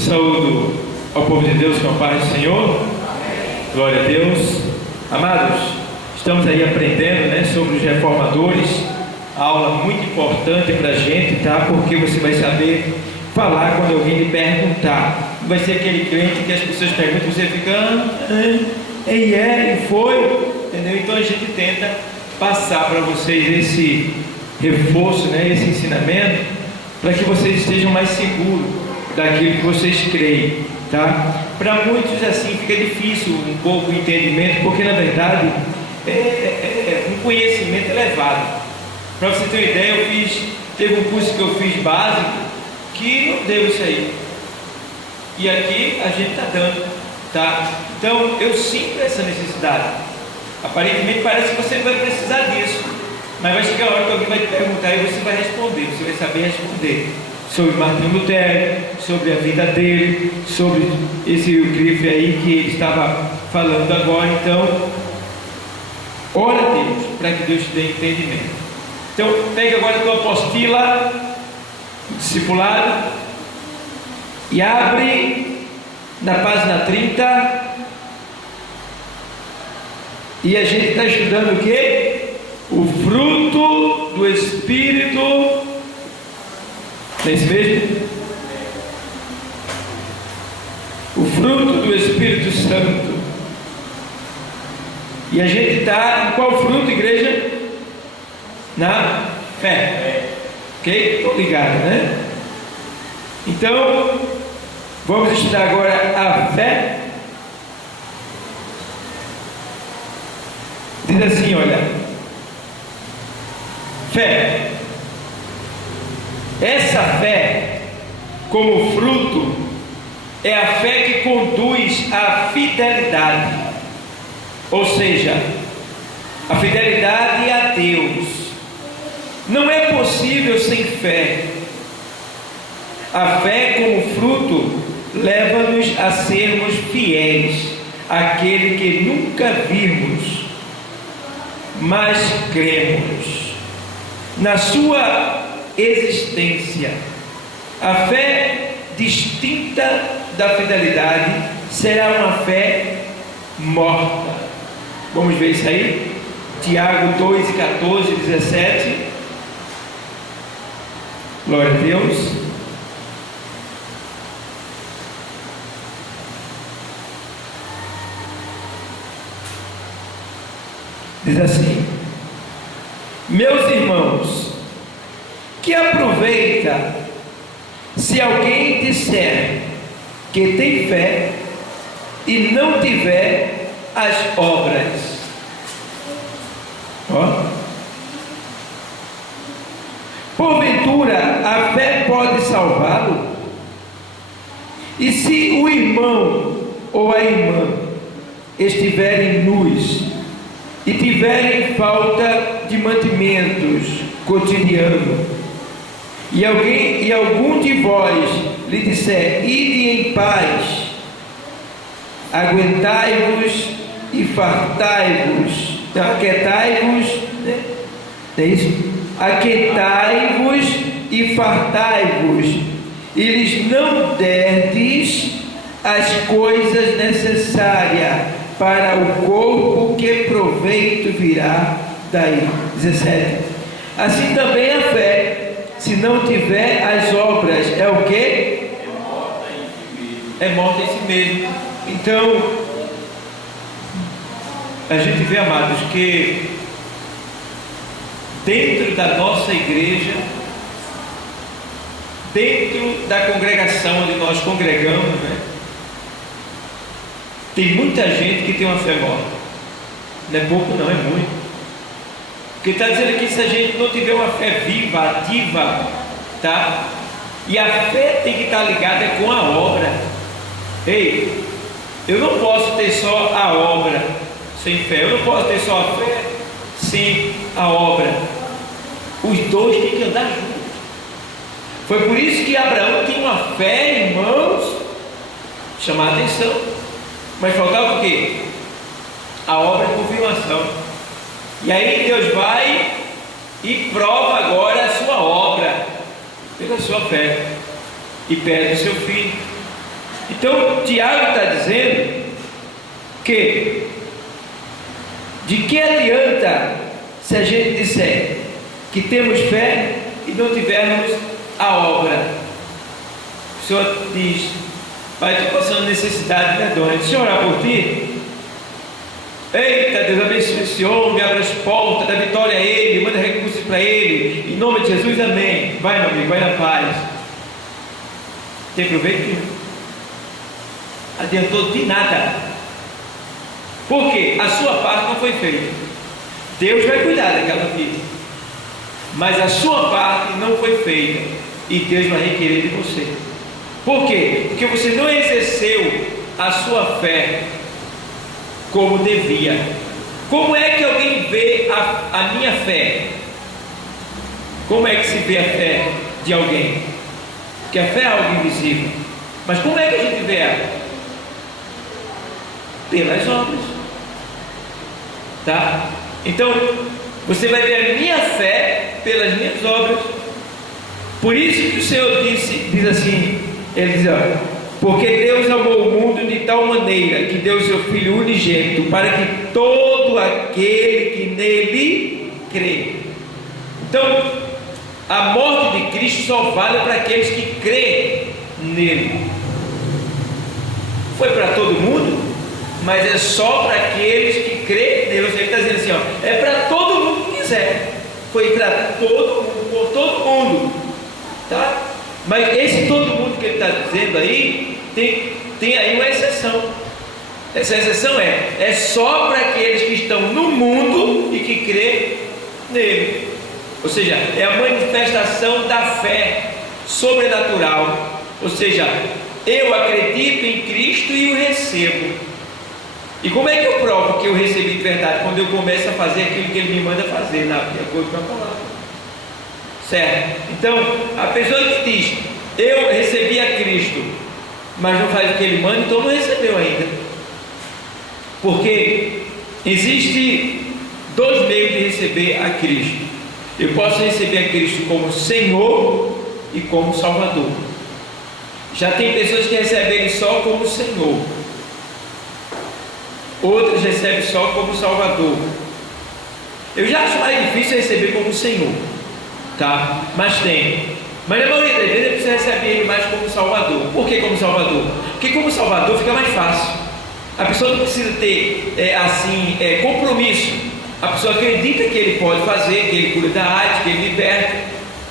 Eu saúdo ao povo de Deus com a paz do Senhor. Glória a Deus. Amados, estamos aí aprendendo, sobre os reformadores. Aula muito importante para a gente, tá? Porque você vai saber falar quando alguém lhe perguntar. Não vai ser aquele crente que as pessoas perguntam e você fica, e foi, entendeu? Então a gente tenta passar para vocês esse reforço, esse ensinamento, para que vocês estejam mais seguros daquilo que vocês creem, tá? Para muitos assim fica difícil um pouco o entendimento, porque na verdade é um conhecimento elevado. Para você ter uma ideia, teve um curso que eu fiz básico que não deu isso aí, e aqui a gente está dando, tá? Então eu sinto essa necessidade. Aparentemente parece que você não vai precisar disso, mas vai chegar a hora que alguém vai te perguntar e você vai responder, você vai saber responder sobre Martinho Lutero, sobre a vida dele, sobre esse Wycliffe aí que ele estava falando agora. Então ora a Deus para que Deus te dê entendimento. Então pega agora a tua apostila, o discipulado, e abre na página 30, e a gente está estudando o quê? O fruto do Espírito. Não é isso mesmo? O fruto do Espírito Santo. E a gente está em qual fruto, igreja? Na fé. Ok? Estou ligado, né? Então, vamos estudar agora a fé. Diz assim, olha: fé. Essa fé, como fruto, é a fé que conduz à fidelidade, ou seja, a fidelidade a Deus. Não é possível sem fé. A fé, como fruto, leva-nos a sermos fiéis àquele que nunca vimos, mas cremos na sua existência. A fé distinta da fidelidade será uma fé morta. Vamos ver isso aí? Tiago 2, 14, 17. Glória a Deus. Diz assim: meus irmãos, que aproveita se alguém disser que tem fé e não tiver as obras? Porventura a fé pode salvá-lo? E se o irmão ou a irmã estiverem nus e tiverem falta de mantimentos cotidiano, e algum de vós lhe disser: ide em paz, aguentai-vos e fartai-vos, aquietai-vos, é isso? Aquietai-vos e fartai-vos, e lhes não derdes as coisas necessárias para o corpo, que proveito virá daí? 17. Assim também a fé, se não tiver as obras, é o quê? É morta em si mesmo. Então, a gente vê, amados, que dentro da nossa igreja, dentro da congregação onde nós congregamos, tem muita gente que tem uma fé morta. Não é pouco não, é muito. Porque está dizendo aqui, se a gente não tiver uma fé viva, ativa, tá? E a fé tem que estar ligada com a obra. Ei, eu não posso ter só a obra sem fé. Eu não posso ter só a fé sem a obra. Os dois têm que andar juntos. Foi por isso que Abraão tinha uma fé, irmãos, chamar a atenção. Mas faltava o quê? A obra de confirmação. E aí Deus vai e prova agora a sua obra pela sua fé, e pede o seu filho. Então Tiago está dizendo que de que adianta se a gente disser que temos fé e não tivermos a obra? O Senhor diz: Pai, estou passando necessidade, né, dona? Deixa eu orar por ti. Eita, Deus abençoe esse homem, abre as portas, dá vitória a ele, manda recursos para ele, em nome de Jesus, amém. Vai, meu amigo, vai na paz. Tem proveito nenhum, adiantou de nada, porque a sua parte não foi feita. Deus vai cuidar daquela vida, mas a sua parte não foi feita, e Deus vai requerer de você. Por quê? Porque você não exerceu a sua fé como devia. Como é que alguém vê a minha fé? Como é que se vê a fé de alguém? Porque a fé é algo invisível. Mas como é que a gente vê ela? Pelas obras. Tá? Então, você vai ver a minha fé pelas minhas obras. Por isso que o Senhor diz assim, ele diz, olha, porque Deus amou o mundo de tal maneira que deu o seu Filho unigênito, para que todo aquele que nele crê. Então, a morte de Cristo só vale para aqueles que crêem nele. Foi para todo mundo, mas é só para aqueles que crêem nele. Ele está dizendo assim, ó, é para todo mundo que quiser. Foi para todo mundo, por todo mundo, tá? Mas esse todo mundo que ele está dizendo aí, tem aí uma exceção. Essa exceção é só para aqueles que estão no mundo e que crê nele. Ou seja, é a manifestação da fé sobrenatural. Ou seja, eu acredito em Cristo e o recebo. E como é que eu provo que eu recebi de verdade? Quando eu começo a fazer aquilo que ele me manda fazer, de acordo com a palavra. Certo? Então, a pessoa que diz, eu recebi a Cristo, mas não faz o que ele manda, então não recebeu ainda. Porque existe dois meios de receber a Cristo. Eu posso receber a Cristo como Senhor e como Salvador. Já tem pessoas que recebem Ele só como Senhor, outras recebem só como Salvador. Eu já acho mais difícil receber como Senhor, tá? Mas na maioria das vezes você recebe Ele mais como Salvador. Por que como Salvador? Porque como Salvador fica mais fácil. A pessoa não precisa ter compromisso. A pessoa acredita que Ele pode fazer, que Ele cura da AIDS, que Ele liberta,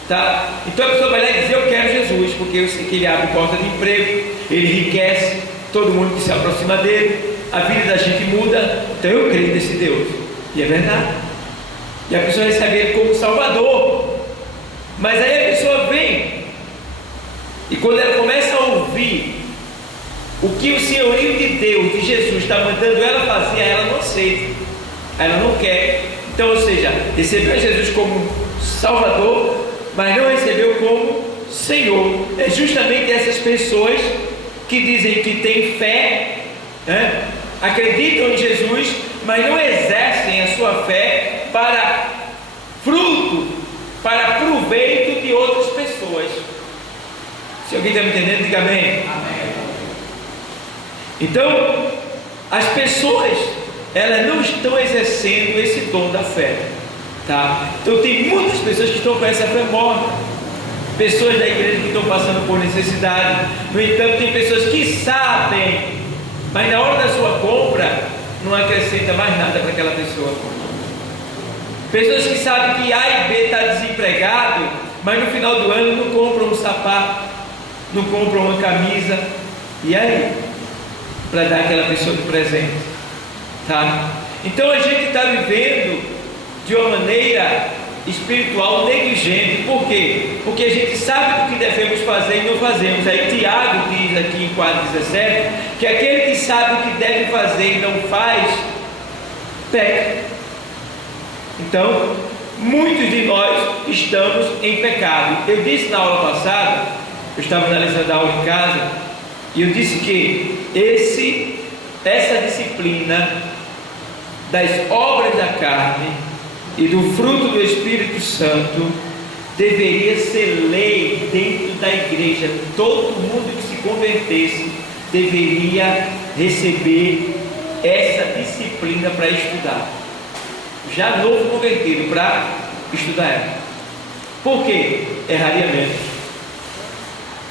tá? Então a pessoa vai lá e diz, eu quero Jesus, porque eu sei que Ele abre porta de emprego, Ele enriquece todo mundo que se aproxima dEle, a vida da gente muda. Então eu creio nesse Deus, e é verdade. E a pessoa recebe Ele como Salvador. Mas aí a pessoa vem, e quando ela começa a ouvir o que o senhorio de Deus, de Jesus, está mandando ela fazer, ela não aceita, ela não quer. Então, ou seja, recebeu Jesus como Salvador, mas não recebeu como Senhor. É justamente essas pessoas que dizem que têm fé, né? Acreditam em Jesus, mas não exercem a sua fé para fruto, para proveito de outras pessoas. Se alguém está me entendendo, diga amém. Amém. Então, as pessoas, elas não estão exercendo esse dom da fé, tá? Então tem muitas pessoas que estão com essa fé morta, pessoas da igreja que estão passando por necessidade. No entanto, tem pessoas que sabem, mas na hora da sua compra não acrescenta mais nada para aquela pessoa. Pessoas que sabem que A e B está desempregado, mas no final do ano não compram um sapato, não compram uma camisa, e aí? Para dar aquela pessoa de presente, tá? Então a gente está vivendo de uma maneira espiritual negligente. Por quê? Porque a gente sabe do que devemos fazer e não fazemos. Aí Tiago diz aqui em 4,17 que aquele que sabe o que deve fazer e não faz, peca. Então, muitos de nós estamos em pecado. Eu disse na aula passada, eu estava analisando a aula em casa, e eu disse que essa disciplina das obras da carne e do fruto do Espírito Santo deveria ser lei dentro da igreja. Todo mundo que se convertesse deveria receber essa disciplina para estudar. Já novo convertido para estudar ela. Por quê? Erraria menos.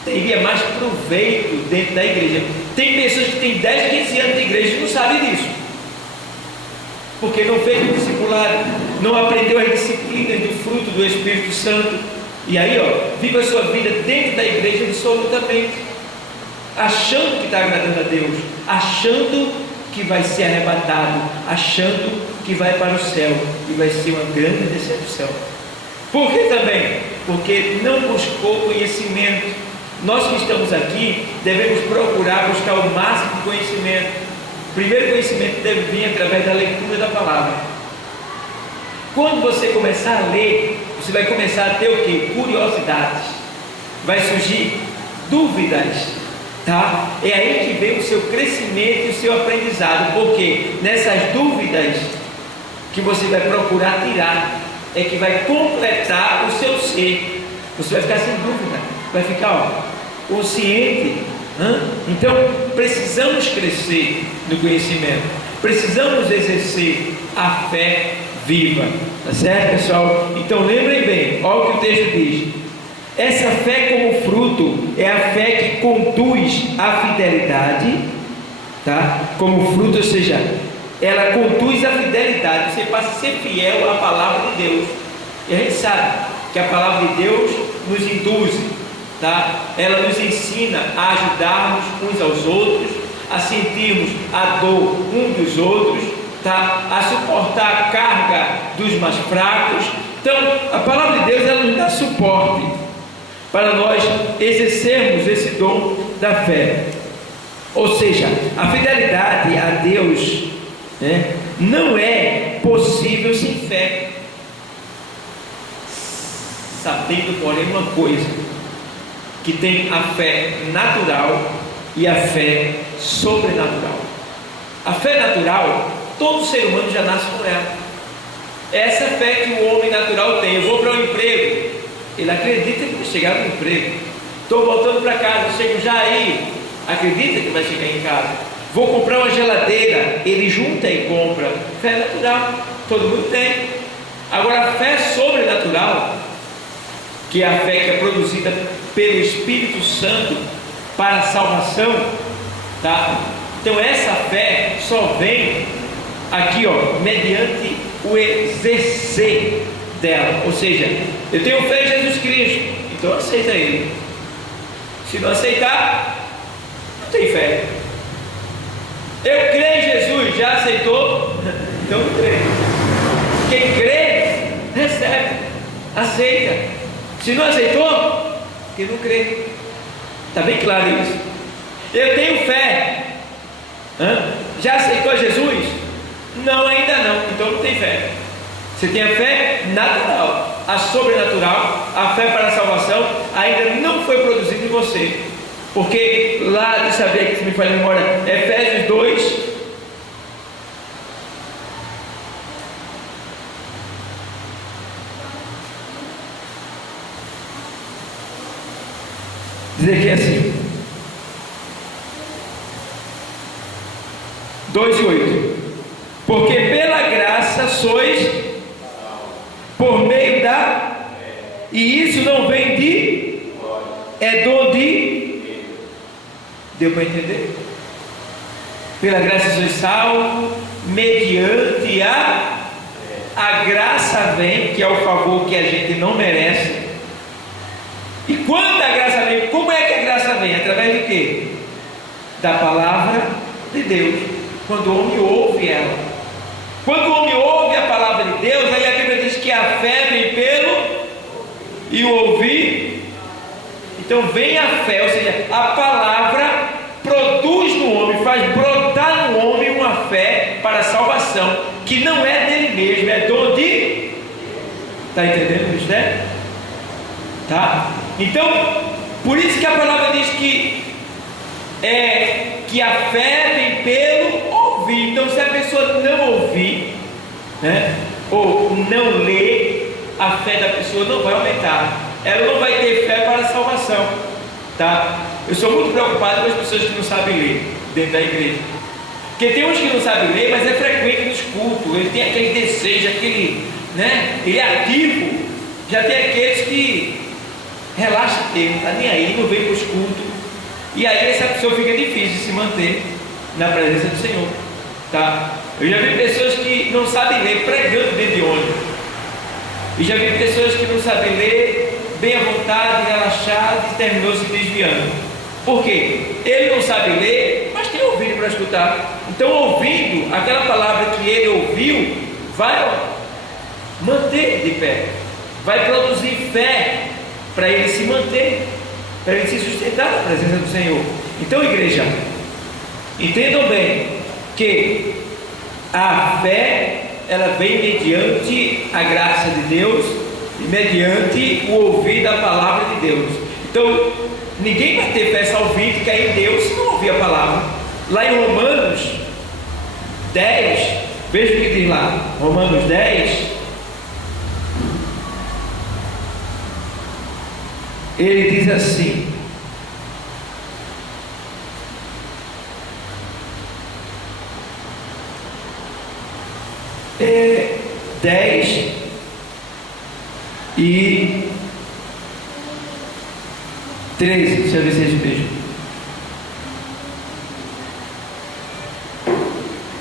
Teria mais proveito dentro da igreja. Tem pessoas que têm 10, 15 anos de igreja e não sabem disso. Porque não fez o discipulado, não aprendeu as disciplinas do fruto do Espírito Santo. E aí, viva a sua vida dentro da igreja absolutamente, achando que está agradando a Deus, achando que vai ser arrebatado, achando que vai para o céu, e vai ser uma grande decepção. Por que também? Porque não buscou conhecimento. Nós que estamos aqui devemos procurar buscar o máximo de conhecimento. O primeiro conhecimento deve vir através da leitura da palavra. Quando você começar a ler, você vai começar a ter o que? Curiosidades. Vai surgir dúvidas, tá? É aí que vem o seu crescimento e o seu aprendizado, porque nessas dúvidas que você vai procurar tirar, é que vai completar o seu ser. Você vai ficar sem dúvida, vai ficar consciente. Então precisamos crescer no conhecimento, precisamos exercer a fé viva, tá certo, pessoal? Então lembrem bem, olha o que o texto diz: essa fé como fruto é a fé que conduz à fidelidade, tá? Como fruto, ou seja, ela conduz à fidelidade. Você passa a ser fiel à palavra de Deus, e a gente sabe que a palavra de Deus nos induz, tá? Ela nos ensina a ajudarmos uns aos outros, a sentirmos a dor um dos outros, tá? A suportar a carga dos mais fracos. Então a palavra de Deus, ela nos dá suporte para nós exercermos esse dom da fé. Ou seja, a fidelidade a Deus, né, não é possível sem fé, sabendo porém uma coisa, que tem a fé natural e a fé sobrenatural. A fé natural, todo ser humano já nasce com ela. Essa fé que o homem natural tem. Eu vou para o emprego, ele acredita que vai chegar no emprego. Estou voltando para casa, chego já aí, acredita que vai chegar em casa. Vou comprar uma geladeira, ele junta e compra. Fé natural, todo mundo tem. Agora a fé sobrenatural, que é a fé que é produzida pelo Espírito Santo para a salvação, tá? Então essa fé só vem aqui, mediante o exercer dela. Ou seja, eu tenho fé em Jesus Cristo, então aceita Ele. Se não aceitar, não tem fé. Eu creio em Jesus, já aceitou? Então não crê. Quem crê, recebe, aceita. Se não aceitou, porque não crê. Está bem claro isso. Eu tenho fé. Já aceitou Jesus? Não, ainda não. Então não tem fé. Você tem a fé natural, a sobrenatural, a fé para a salvação ainda não foi produzida em você. Porque lá, deixa eu ver aqui se me faz memória, Efésios 2. Dizer aqui assim, 2:8, porque pela graça sois por meio da, e isso não vem de, é dom de, deu para entender? Pela graça sois salvos, mediante a graça vem, que é o favor que a gente não merece. E quando a graça vem, como é que a graça vem? Através de quê? Da palavra de Deus. Quando o homem ouve ela. Quando o homem ouve a palavra de Deus, aí a Bíblia diz que a fé vem pelo e o ouvir. Então vem a fé, ou seja, a palavra produz no homem, faz brotar no homem uma fé para a salvação, que não é dele mesmo, é dom de... Está entendendo isso, né? Tá? Então, por isso que a palavra diz que a fé vem pelo ouvir. Então, se a pessoa não ouvir, né, ou não ler, a fé da pessoa não vai aumentar. Ela não vai ter fé para a salvação, tá? Eu sou muito preocupado com as pessoas que não sabem ler dentro da igreja. Porque tem uns que não sabem ler, mas é frequente nos cultos. Ele tem aquele desejo, aquele, né? Ele é ativo. Já tem aqueles que relaxa tempo, não está nem aí, não vem para os cultos. E aí essa pessoa fica difícil de se manter na presença do Senhor. Tá? Eu já vi pessoas que não sabem ler pregando dentro de ônibus. E já vi pessoas que não sabem ler bem à vontade, relaxado, e terminou se desviando. Por quê? Ele não sabe ler, mas tem ouvido para escutar. Então, ouvindo aquela palavra que ele ouviu, vai manter de pé, vai produzir fé para ele se manter, para ele se sustentar na presença do Senhor. Então, igreja, entendam bem que a fé, ela vem mediante a graça de Deus e mediante o ouvir da palavra de Deus. Então, ninguém vai ter fé salvífica e cair em Deus se não ouvir a palavra. Lá em Romanos 10, veja o que diz lá, Romanos 10, ele diz assim: é 10 e 13, deixa eu ver se é isso mesmo.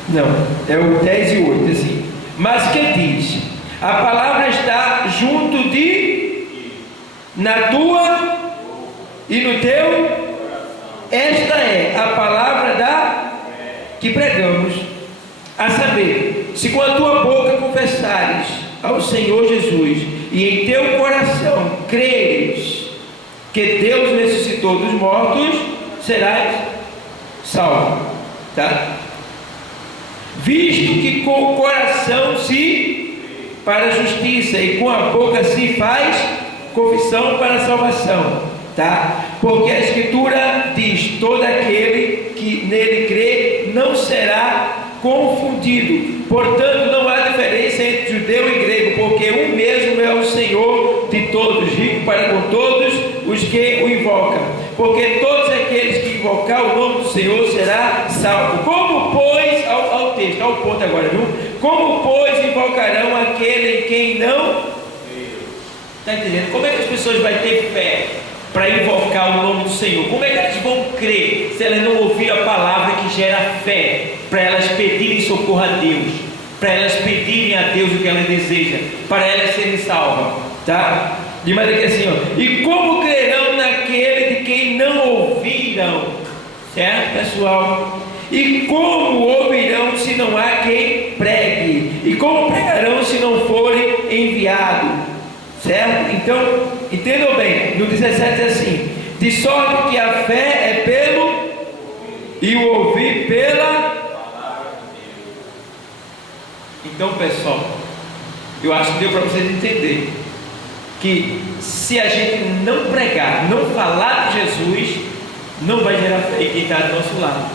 Não, é o 10 e 8, assim. Mas que diz? A palavra está junto de, na tua e no teu. Esta é a palavra da que pregamos, a saber, se com a tua boca confessares ao Senhor Jesus e em teu coração creres que Deus ressuscitou dos mortos, serás salvo. Tá? Visto que com o coração se para a justiça e com a boca se faz confissão para a salvação, tá? Porque a Escritura diz: todo aquele que nele crê não será confundido. Portanto, não há diferença entre judeu e grego, porque um mesmo é o Senhor de todos, rico para com todos os que o invocam. Porque todos aqueles que invocar o nome do Senhor será salvo. Como, pois, ao texto, ao ponto agora, viu? Como, pois, invocarão aquele em quem não? Está entendendo? Como é que as pessoas vão ter fé para invocar o nome do Senhor? Como é que elas vão crer se elas não ouvirem a palavra que gera fé, para elas pedirem socorro a Deus, para elas pedirem a Deus o que elas desejam, para elas serem salvas, tá? De maneira que assim, ó, e como crerão naquele de quem não ouviram, certo, pessoal? E como ouvirão se não há quem pregue? E como pregarão se não forem enviados? Certo? Então, entendam bem, no 17 diz assim: de sorte que a fé é pelo e o ouvir pela. Então, pessoal, eu acho que deu para vocês entenderem que se a gente não pregar, não falar de Jesus, não vai gerar fé em quem está do nosso lado,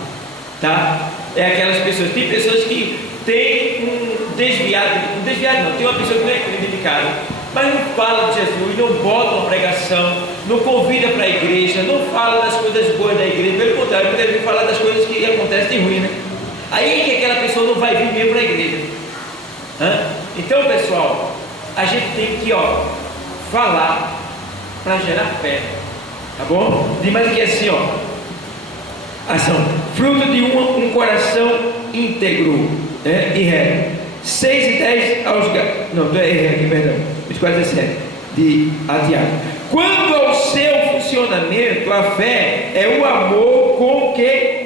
tá? É aquelas pessoas, tem pessoas que têm um desviado não, tem uma pessoa que não é crente de casa, mas não fala de Jesus, não bota uma pregação, não convida para a igreja, não fala das coisas boas da igreja, pelo contrário, muitas vezes fala das coisas que acontecem de ruim, né? Aí é que aquela pessoa não vai vir mesmo para a igreja. Então, pessoal, a gente tem que, falar para gerar fé, tá bom? De mais que assim, ação, fruto de um coração íntegro, né? E reto. 6 e 10 aos não, errei aqui, perdão, 47 de Tiago. Quanto ao seu funcionamento, a fé é o amor com que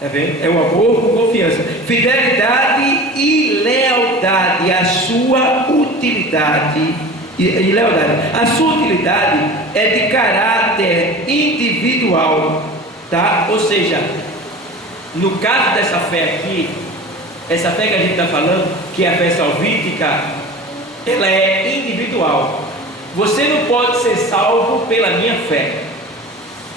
é o amor com confiança, fidelidade e lealdade, a sua utilidade e lealdade. A sua utilidade é de caráter individual, tá? Ou seja, no caso dessa fé aqui, essa fé que a gente está falando, que é a fé salvífica, ela é individual. Você não pode ser salvo pela minha fé.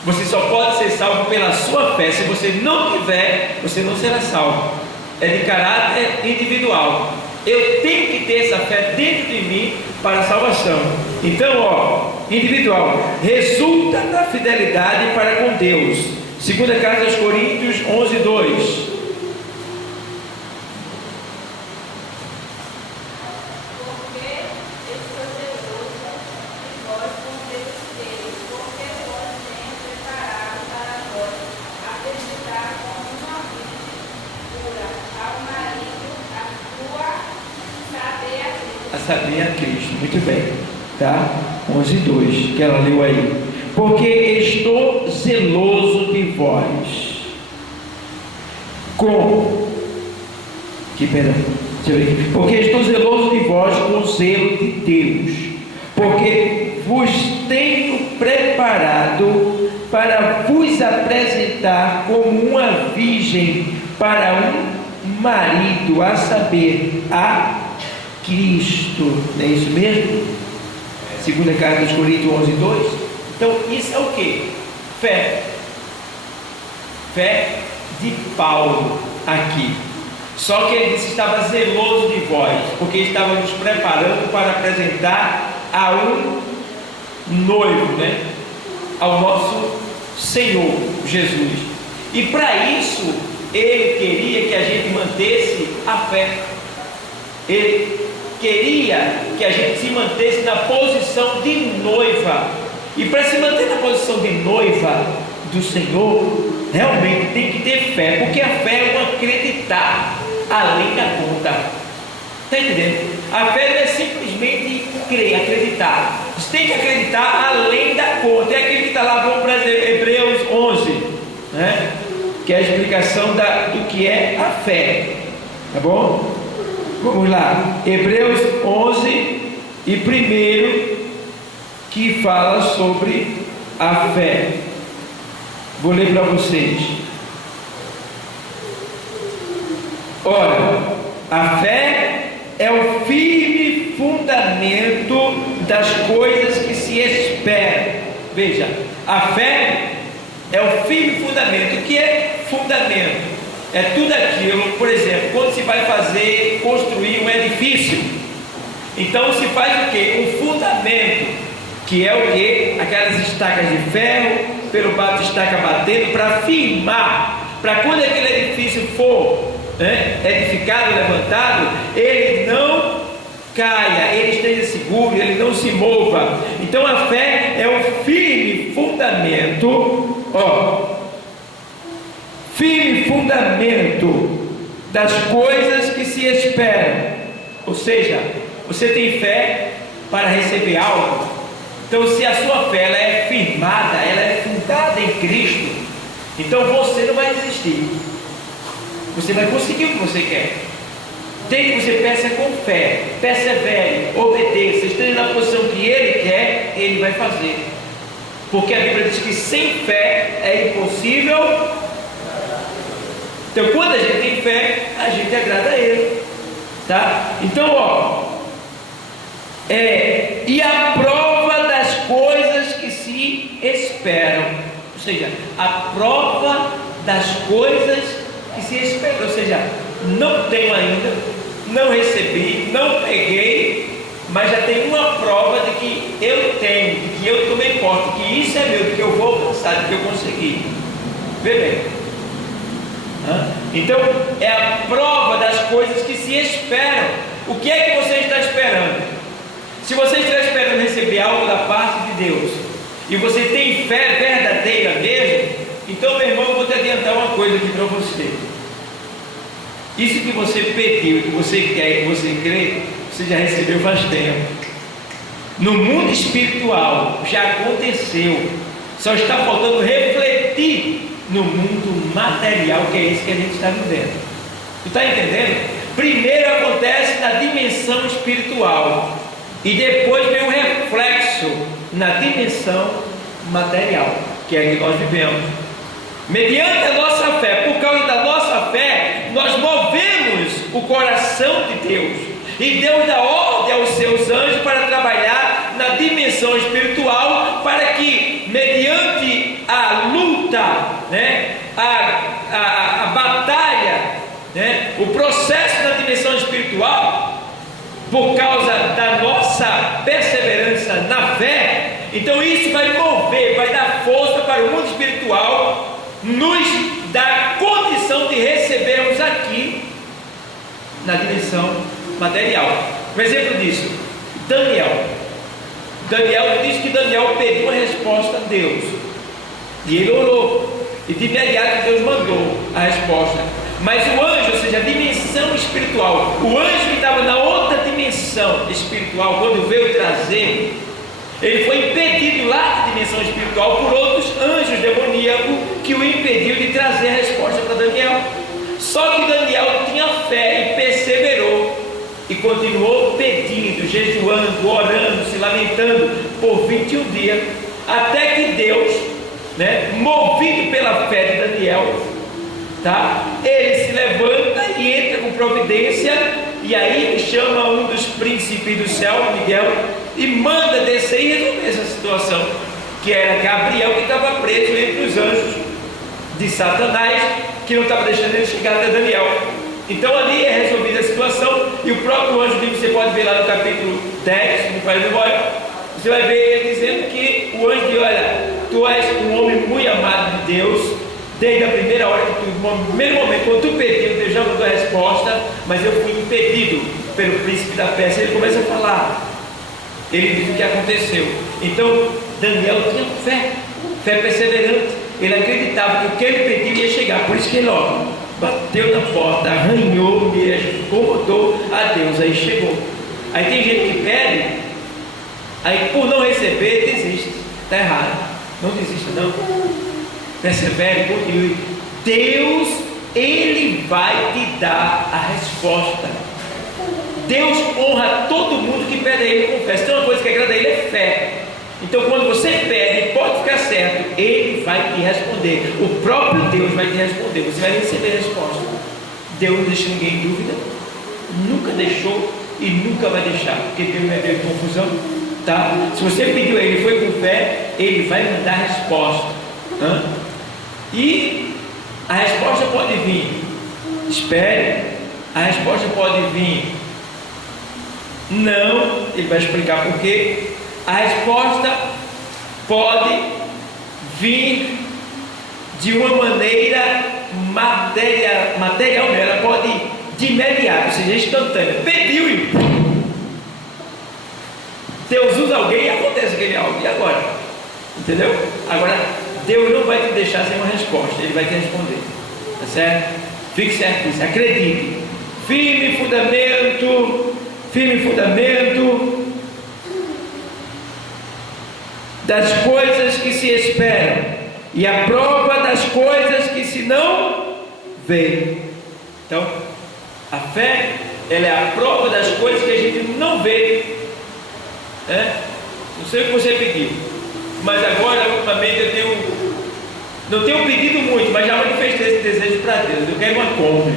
Você só pode ser salvo pela sua fé. Se você não tiver, você não será salvo. É de caráter individual. Eu tenho que ter essa fé dentro de mim para a salvação. Então, individual, resulta da fidelidade para com Deus. Segunda carta aos Coríntios 11:2. Saber a Cristo, muito bem, tá? 11:2, que ela leu aí. Porque estou zeloso de vós. Porque estou zeloso de vós com zelo de Deus. Porque vos tenho preparado para vos apresentar como uma virgem para um marido, a saber, a Cristo. Não é isso mesmo? Segunda carta aos Coríntios 11:2. Então isso é o que? Fé. Fé de Paulo aqui. Só que ele disse que estava zeloso de vós, porque estava nos preparando para apresentar a um noivo, né? Ao nosso Senhor Jesus. E para isso ele queria que a gente mantesse a fé. Ele queria que a gente se mantesse na posição de noiva. E para se manter na posição de noiva do Senhor, realmente tem que ter fé, porque a fé é um acreditar além da conta. Está entendendo? A fé não é simplesmente crer, acreditar. Você tem que acreditar além da conta. É aquilo que está lá, vamos para Hebreus 11, né? Que é a explicação do que é a fé. Tá bom? Vamos lá, Hebreus 11 e primeiro que fala sobre a fé. Vou ler para vocês. Ora, a fé é o firme fundamento das coisas que se esperam. Veja, a fé é o firme fundamento. O que é fundamento? É tudo aquilo, por exemplo, quando se vai construir um edifício, então se faz o que? Um fundamento, que é o que? Aquelas estacas de ferro, pelo bate-estaca batendo, para firmar, para quando aquele edifício for edificado, levantado, ele não caia, ele esteja seguro, ele não se mova. Então a fé é o firme fundamento, firme fundamento das coisas que se esperam. Ou seja, você tem fé para receber algo. Então se a sua fé ela é firmada, ela é fundada em Cristo, então você não vai desistir, você vai conseguir o que você quer. Desde que você peça com fé, persevere, obedeça, esteja na posição que Ele quer, Ele vai fazer. Porque a Bíblia diz que sem fé é impossível. Então quando a gente tem fé, a gente agrada a Ele, tá? Então e a prova das coisas que se esperam, ou seja, a prova das coisas que se esperam, ou seja, não tenho ainda, não recebi, não peguei, mas já tem uma prova de que eu tenho, de que eu tomei posse, que isso é meu, de que eu vou alcançar, de que eu consegui. Vê bem. Então é a prova das coisas que se esperam. O que é que você está esperando? Se você está esperando receber algo da parte de Deus e você tem fé verdadeira mesmo, então meu irmão, eu vou te adiantar uma coisa aqui para você. Isso que você pediu, que você quer, que você crê, você já recebeu faz tempo. No mundo espiritual já aconteceu, só está faltando refletir no mundo material, que é isso que a gente está vivendo. Tu está entendendo? Primeiro acontece na dimensão espiritual e depois vem um reflexo na dimensão material, que é a que nós vivemos. Mediante a nossa fé, por causa da nossa fé, nós movemos o coração de Deus, e Deus dá ordem aos seus anjos para trabalhar na dimensão espiritual, para que mediante a luta, a batalha, o processo da dimensão espiritual, por causa da nossa perseverança na fé, Então isso vai mover, vai dar força para o mundo espiritual, nos dar condição de recebermos aqui na dimensão material. Um exemplo disso, Daniel diz que Daniel pediu uma resposta a Deus, e ele orou, e de imediato Deus mandou a resposta. Mas o anjo, ou seja, a dimensão espiritual, o anjo que estava na outra dimensão espiritual, quando veio trazer, ele foi impedido lá da dimensão espiritual por outros anjos demoníacos que o impediu de trazer a resposta para Daniel. Só que Daniel tinha fé e perseverou e continuou pedindo, jejuando, orando, se lamentando por 21 dias, até que Deus, movido pela fé de Daniel, ele se levanta e entra com providência, e aí ele chama um dos príncipes do céu, Miguel, e manda descer e resolver essa situação, que era Gabriel, que estava preso entre os anjos de Satanás, que não estava deixando ele chegar até Daniel. Então ali é resolvida a situação, e o próprio anjo, você pode ver lá no capítulo 10, no Pai do Memória, você vai ver ele dizendo que o anjo diz: olha, tu és um homem muito amado de Deus, desde a primeira hora que tu, no primeiro momento, quando tu pediu, Deus já mandou a resposta, mas eu fui impedido pelo príncipe da Pérsia. Ele começa a falar, ele diz o que aconteceu. Então Daniel tinha fé perseverante, ele acreditava que o que ele pediu ia chegar, por isso que ele bateu na porta, arranhou mesmo, incomodou a Deus, aí chegou. Aí tem gente que pede, aí por não receber desiste, está errado, não desista não, persevere, continue. Deus, ele vai te dar a resposta. Deus honra todo mundo que pede a ele com fé. Se tem uma coisa que agrada a ele, é fé. Então quando você pede, pode ficar certo, ele vai te responder. O próprio Deus vai te responder, você vai receber a resposta. Deus não deixa ninguém em dúvida, nunca deixou e nunca vai deixar, porque Deus não é Deus de confusão, Se você pediu a ele, foi com fé, ele vai mandar a resposta. E a resposta pode vir, espere, a resposta pode vir não, ele vai explicar por quê. A resposta pode vir de uma maneira material, ela pode ir de imediato, ou seja, instantânea. Pediu e Deus usa alguém e acontece aquele algo. E agora? Entendeu? Agora, Deus não vai te deixar sem uma resposta, ele vai te responder, tá certo? Fique certo nisso, acredite. Firme fundamento das coisas que se esperam, e a prova das coisas que se não vê. Então, a fé, ela é a prova das coisas que a gente não vê. Não sei o que você pediu, mas agora, ultimamente, não tenho pedido muito, mas já manifestei esse desejo para Deus. Eu quero uma Kombi,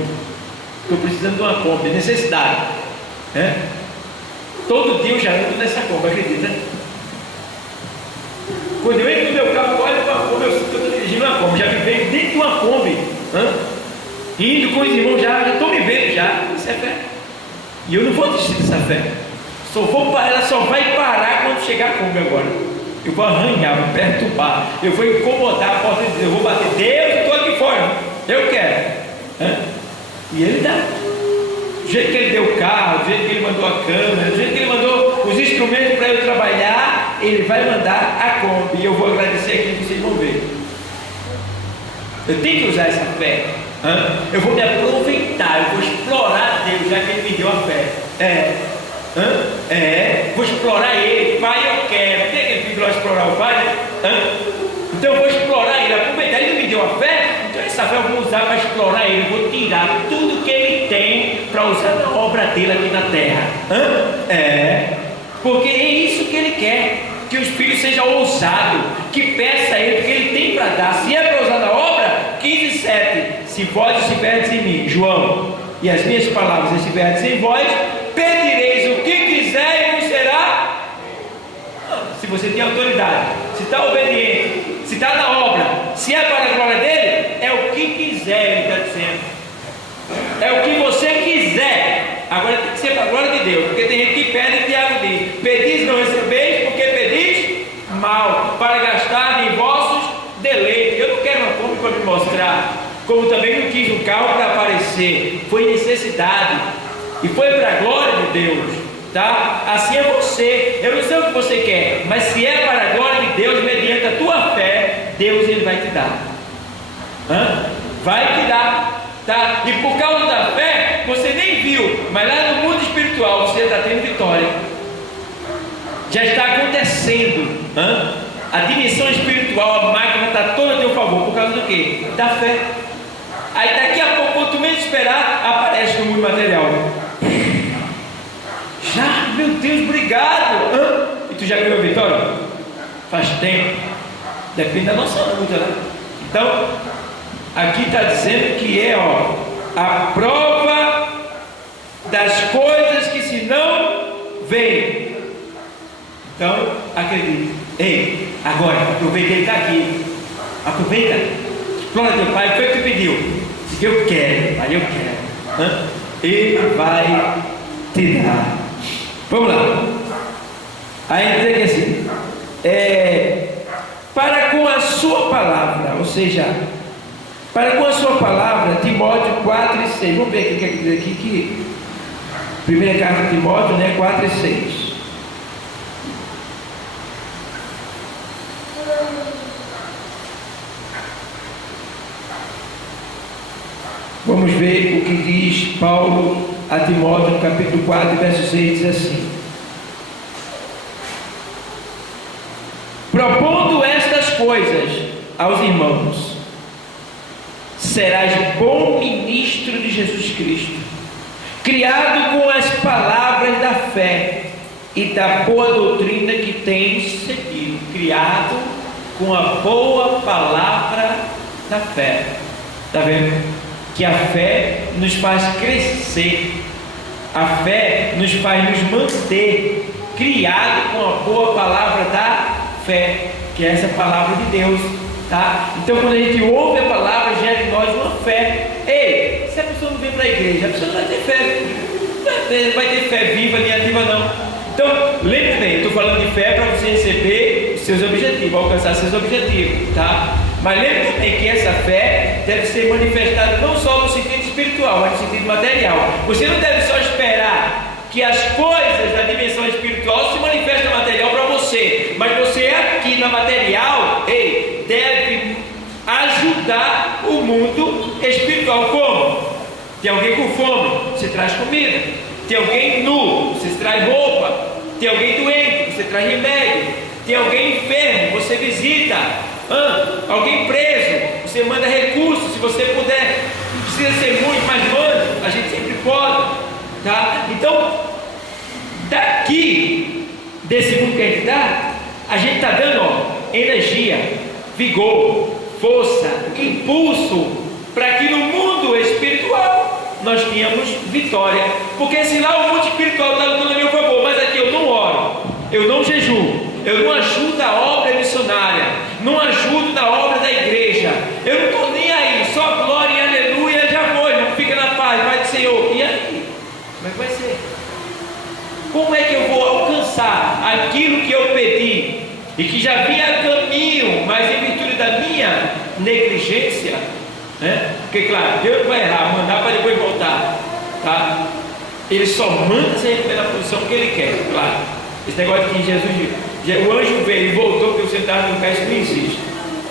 estou precisando de uma Kombi, necessidade. Todo dia eu já ando nessa Kombi, acredita? Quando eu entro no meu carro, olho para a Kombi, eu sinto que eu estou dirigindo uma Kombi, já me vejo dentro de uma Kombi, indo com os irmãos, já estou me vendo já. Isso é fé, e eu não vou desistir dessa fé. Ela só vai parar quando chegar a Kombi agora. Eu vou arranhar, vou perturbar, eu vou incomodar a porta de Deus, eu vou bater: Deus, eu estou aqui fora, eu quero. E ele dá. Do jeito que ele deu o carro, do jeito que ele mandou a câmera, do jeito que ele mandou os instrumentos para eu trabalhar, ele vai mandar a Kombi. E eu vou agradecer aqui que vocês vão ver. Eu tenho que usar essa fé. Eu vou me aproveitar, eu vou explorar Deus, já que ele me deu a fé. Vou explorar ele. Pai, eu quero. Quem é que ele pediu a explorar o Pai? Então eu vou explorar ele, aproveitar. Ele me deu a fé, então essa fé eu vou usar para explorar ele. Vou tirar tudo que ele tem para usar na obra dele aqui na terra. Porque é isso que ele quer, que os filhos sejam ousados, que peça a ele, porque ele tem para dar. Se é para usar na obra, 15:7, se vós estiverdes em mim, João, e as minhas palavras estiverdes em vós, pedireis o que quiser e vos será. Se você tem autoridade, se está obediente, se está na obra, se é para a glória dele, é o que quiser, ele está dizendo. É o que você quiser. Agora tem que ser para a glória de Deus, porque tem gente que pede, e Tiago diz: pedis não recebeis, porque pedis mal, para gastar em vossos deleites. Eu não quero uma Kombi para me mostrar, como também não quis um carro para aparecer. Foi necessidade e foi para a glória de Deus, tá? Assim é você. Eu não sei o que você quer, mas se é para a glória de Deus, mediante a tua fé, Deus ele vai te dar. Vai te dar, tá? E por causa da fé, você nem viu, mas lá no mundo espiritual você está tendo vitória. Já está acontecendo. A dimensão espiritual, a máquina está toda a teu favor. Por causa do quê? Da fé. Aí daqui a pouco, quando tu menos esperar, aparece no mundo material. Já, meu Deus, obrigado. E tu já ganhou a vitória? Faz tempo. Depende da nossa luta, né? Então, aqui está dizendo que é a prova das coisas que se não veem. Então, acredite. Ei, agora, aproveita, ele está aqui. Aproveita, explora teu pai. Foi o que tu pediu. Eu quero, pai, eu quero. Ele vai te dar. Vamos lá. Aí diz aqui assim: para com a sua palavra, ou seja, para com a sua palavra, Timóteo 4 e 6. Vamos ver o que quer dizer aqui, que primeira carta de Timóteo, né, 4 e 6. Vamos ver o que diz Paulo a Timóteo no capítulo 4, verso 6, diz assim: propondo estas coisas aos irmãos, serás bom ministro de Jesus Cristo, criado com as palavras da fé e da boa doutrina que tens seguido. Criado com a boa palavra da fé. Está vendo? Que a fé nos faz crescer, a fé nos faz nos manter criado com a boa palavra da fé, que é essa palavra de Deus, tá? Então, quando a gente ouve a palavra, gera em nós uma fé. Ei, se a pessoa não vem para a igreja, a pessoa não vai ter fé, não vai ter fé viva nem ativa, não. Então, lembre bem, eu estou falando de fé para você receber os seus objetivos, alcançar seus objetivos, tá? Mas lembre também que essa fé deve ser manifestada não só no sentido espiritual, mas no sentido material. Você não deve só esperar que as coisas da dimensão espiritual se manifestem no material para você, mas você aqui na material, deve ajudar o mundo espiritual. Como? Tem alguém com fome, você traz comida. Tem alguém nu, você traz roupa. Tem alguém doente, você traz remédio. Tem alguém enfermo, você visita. Alguém preso, você manda recursos. Se você puder, não precisa ser muito, mas manda, a gente sempre pode, tá? Então, daqui desse mundo que a gente dá, a gente está dando energia, vigor, força, impulso, para que no mundo espiritual nós tenhamos vitória. Porque se lá o mundo espiritual está lutando a meu favor, mas aqui eu não oro, eu não jejuo, eu não ajudo a obra missionária, não ajudo na obra da igreja, eu não estou nem aí, só glória e aleluia, já foi, não fica na paz, vai do Senhor. E aí? Como é que vai ser? Como é que eu vou alcançar aquilo que eu pedi e que já vinha a caminho, mas em virtude da minha negligência, né? Porque claro, Deus vai errar, mandar para depois voltar, tá? Ele só manda se a gente na posição que Ele quer, claro. Esse negócio que Jesus, o anjo veio e voltou, porque você estava no lugar, isso não existe,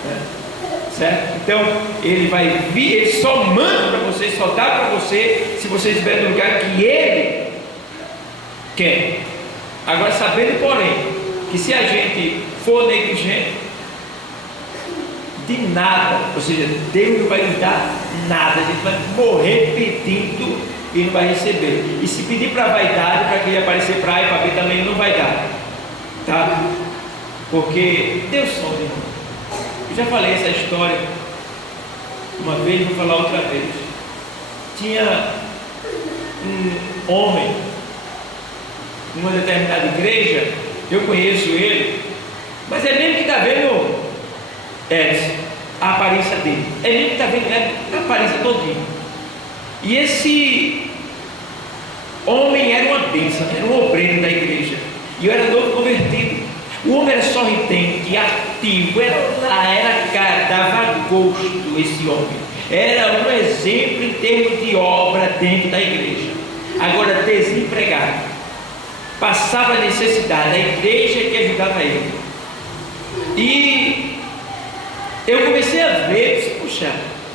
né? Certo? Então Ele vai vir, Ele só manda para você, só dá para você se você estiver no lugar que Ele quer. Agora, sabendo porém que se a gente for negligente, de nada, ou seja, Deus não vai nos dar nada, a gente vai morrer pedindo e não vai receber. E se pedir para vaidade, para que ele aparecer para A e para B, também ele não vai dar, tá? Porque Deus sonha. Eu já falei essa história uma vez, vou falar outra vez. Tinha um homem numa determinada igreja, eu conheço ele, mas é mesmo que está vendo a aparência dele, é mesmo que está vendo a aparência todinha. E esse homem era uma bênção, era um obreiro da igreja, e eu era novo convertido. O homem era sorridente, ativo, dava gosto esse homem. Era um exemplo em termos de obra dentro da igreja. Agora, desempregado, passava necessidade, a igreja que ajudava ele. E eu comecei a ver, puxa,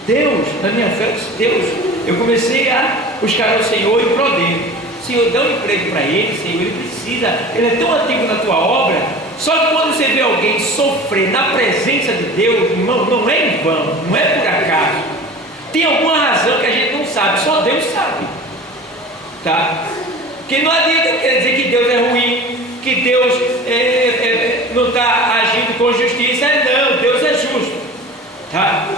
Deus, na minha fé, Deus, eu comecei a buscar o Senhor em prol dele. Senhor, dá um emprego para ele, Senhor, ele precisa, ele é tão ativo na tua obra. Só que quando você vê alguém sofrer na presença de Deus, irmão, não é em vão, não é por acaso. Tem alguma razão que a gente não sabe, só Deus sabe. Tá? Porque não adianta querer dizer que Deus é ruim, que Deus não está agindo com justiça. Não, Deus é justo. Tá?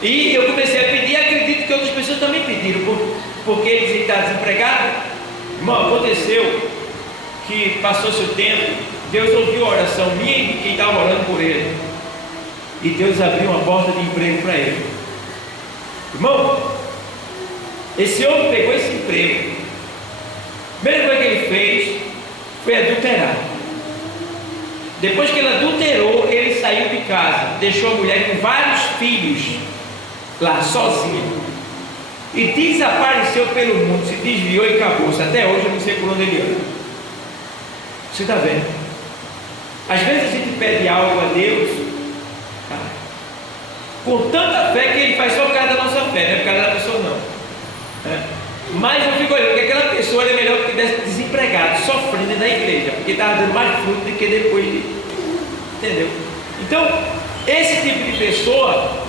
E eu comecei a pedir, e acredito que outras pessoas também pediram, porque eles estavam desempregados. Irmão, aconteceu que passou-se o tempo, Deus ouviu a oração minha e de quem estava orando por ele, e Deus abriu uma porta de emprego para ele. Irmão, esse homem pegou esse emprego. A primeira coisa que ele fez foi adulterar. Depois que ele adulterou, ele saiu de casa, deixou a mulher com vários filhos lá sozinha, e desapareceu pelo mundo, se desviou e acabou-se. Até hoje eu não sei por onde ele anda. Você está vendo? Às vezes a gente pede algo a Deus, tá, com tanta fé que ele faz só por causa da nossa fé, não é por causa da pessoa não. Mas eu fico olhando que aquela pessoa era melhor que estivesse desempregado, sofrendo na igreja, porque estava dando mais fruto do que depois de. Entendeu? Então, esse tipo de pessoa,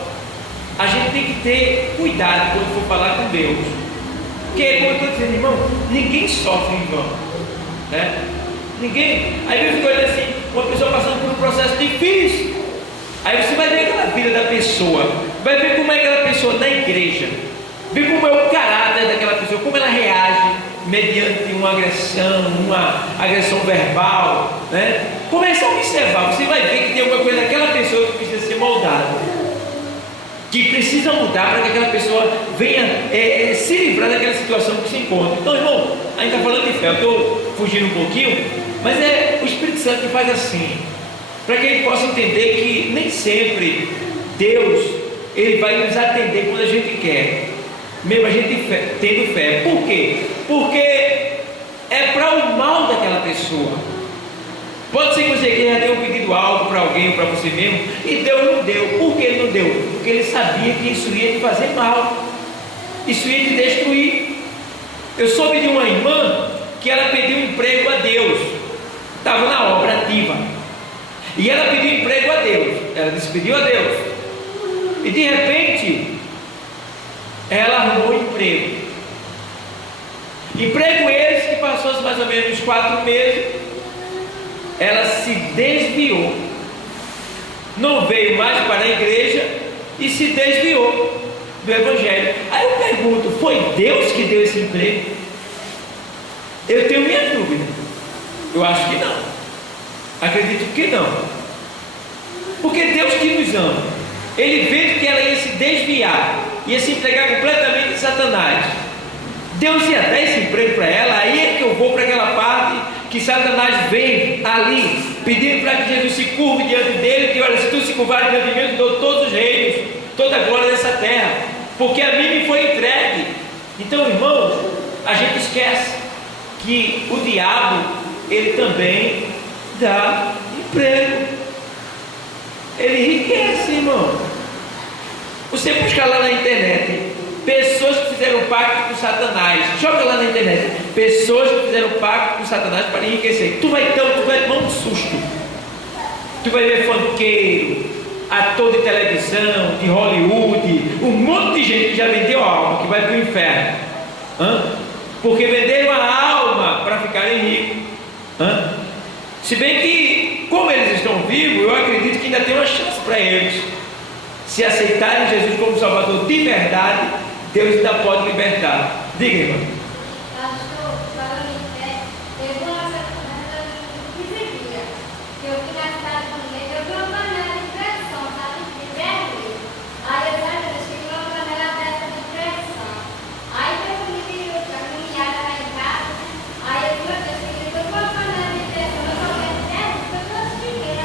a gente tem que ter cuidado quando for falar com Deus. Porque, como eu estou dizendo, irmão, ninguém sofre em vão, né? Ninguém. Aí eu fico olhando assim, uma pessoa passando por um processo difícil. Aí você vai ver aquela vida da pessoa, vai ver como é aquela pessoa na igreja, ver como é o caráter daquela pessoa, como ela reage mediante uma agressão verbal, né? Começa a observar, você vai ver que tem alguma coisa daquela pessoa que precisa ser moldada, que precisa mudar para que aquela pessoa venha se livrar daquela situação que se encontra. Então, irmão, a gente está falando de fé, eu estou fugindo um pouquinho, mas é o Espírito Santo que faz assim, para que a gente possa entender que nem sempre Deus ele vai nos atender quando a gente quer, mesmo a gente tendo fé. Por quê? Porque é para o mal daquela pessoa. Pode ser que você já tenha pedido algo para alguém ou para você mesmo e Deus não deu. Por que ele não deu? Porque ele sabia que isso ia te fazer mal, isso ia te destruir. Eu soube de uma irmã que ela pediu emprego a Deus, estava na obra ativa, e ela pediu emprego a Deus, ela despediu a Deus, e de repente ela arrumou um emprego esse que passou mais ou menos 4 meses, ela se desviou, não veio mais para a igreja e se desviou do evangelho. Aí eu pergunto, foi Deus que deu esse emprego? Eu tenho minha dúvida. Eu acho que não, acredito que não, porque Deus que nos ama, ele vendo que ela ia se desviar, ia se entregar completamente de Satanás, Deus ia dar esse emprego para ela. Aí é que eu vou para aquela parte que Satanás vem ali pedindo para que Jesus se curve diante dele, que olha, se tu se curvar diante de mim, eu te dou todos os reinos, toda a glória dessa terra, porque a mim me foi entregue. Então, irmãos, a gente esquece que o diabo, ele também dá emprego, ele enriquece, irmão. Você busca lá na internet pessoas que fizeram pacto com Satanás, joga lá na internet, pessoas que fizeram pacto com Satanás para enriquecer. Tu vai tomar um susto. Tu vai ver funkeiro, ator de televisão, de Hollywood, um monte de gente que já vendeu a alma, que vai para o inferno, porque venderam a alma para ficarem ricos. Se bem que, como eles estão vivos, eu acredito que ainda tem uma chance para eles. Se aceitarem Jesus como Salvador de verdade, Deus ainda pode libertar. Diga, irmão. Pastor, falando em fé, teve uma semana de 15 dias que eu fui na cidade do Mineiro, eu vi uma panela de pressão, sabe? De vermelho. Aí eu cheguei uma panela dessa de pressão. Aí eu fui caminhada lá em casa. Aí eu vi uma vez que eu fui uma panela de pressão, eu falei, eu classifiquei.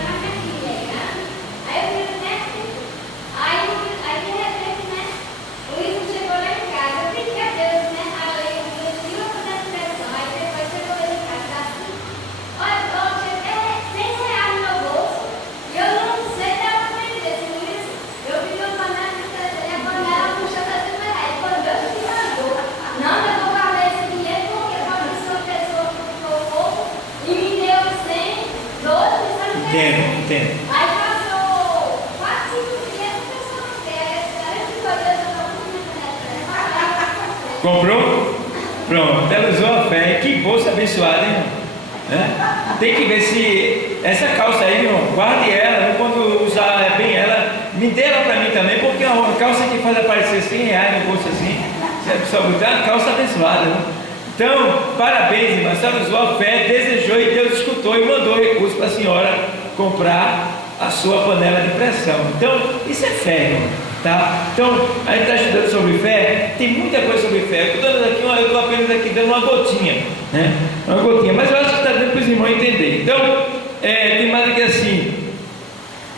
Entendo. Aí passou 4, 5 dias, a pessoa não quer. Aí ficou Deus, Comprou? Pronto, ela usou a fé. Que bolsa abençoada, hein, irmão? Tem que ver se essa calça aí, meu irmão, guarde ela. Quando usar bem ela, me dê ela para mim também, porque é uma calça que faz aparecer R$100 no bolso assim. Se a pessoa botar, uma calça abençoada, né? Então, parabéns, irmã. A senhora usou a fé, desejou e Deus escutou e mandou recurso para a senhora comprar a sua panela de pressão. Então, isso é fé, irmão. Tá? Então, a gente está estudando sobre fé, tem muita coisa sobre fé. Eu estou apenas aqui dando uma gotinha, né? Uma gotinha, mas eu acho que está dando para os irmãos entenderem. Então, tem mais aqui assim: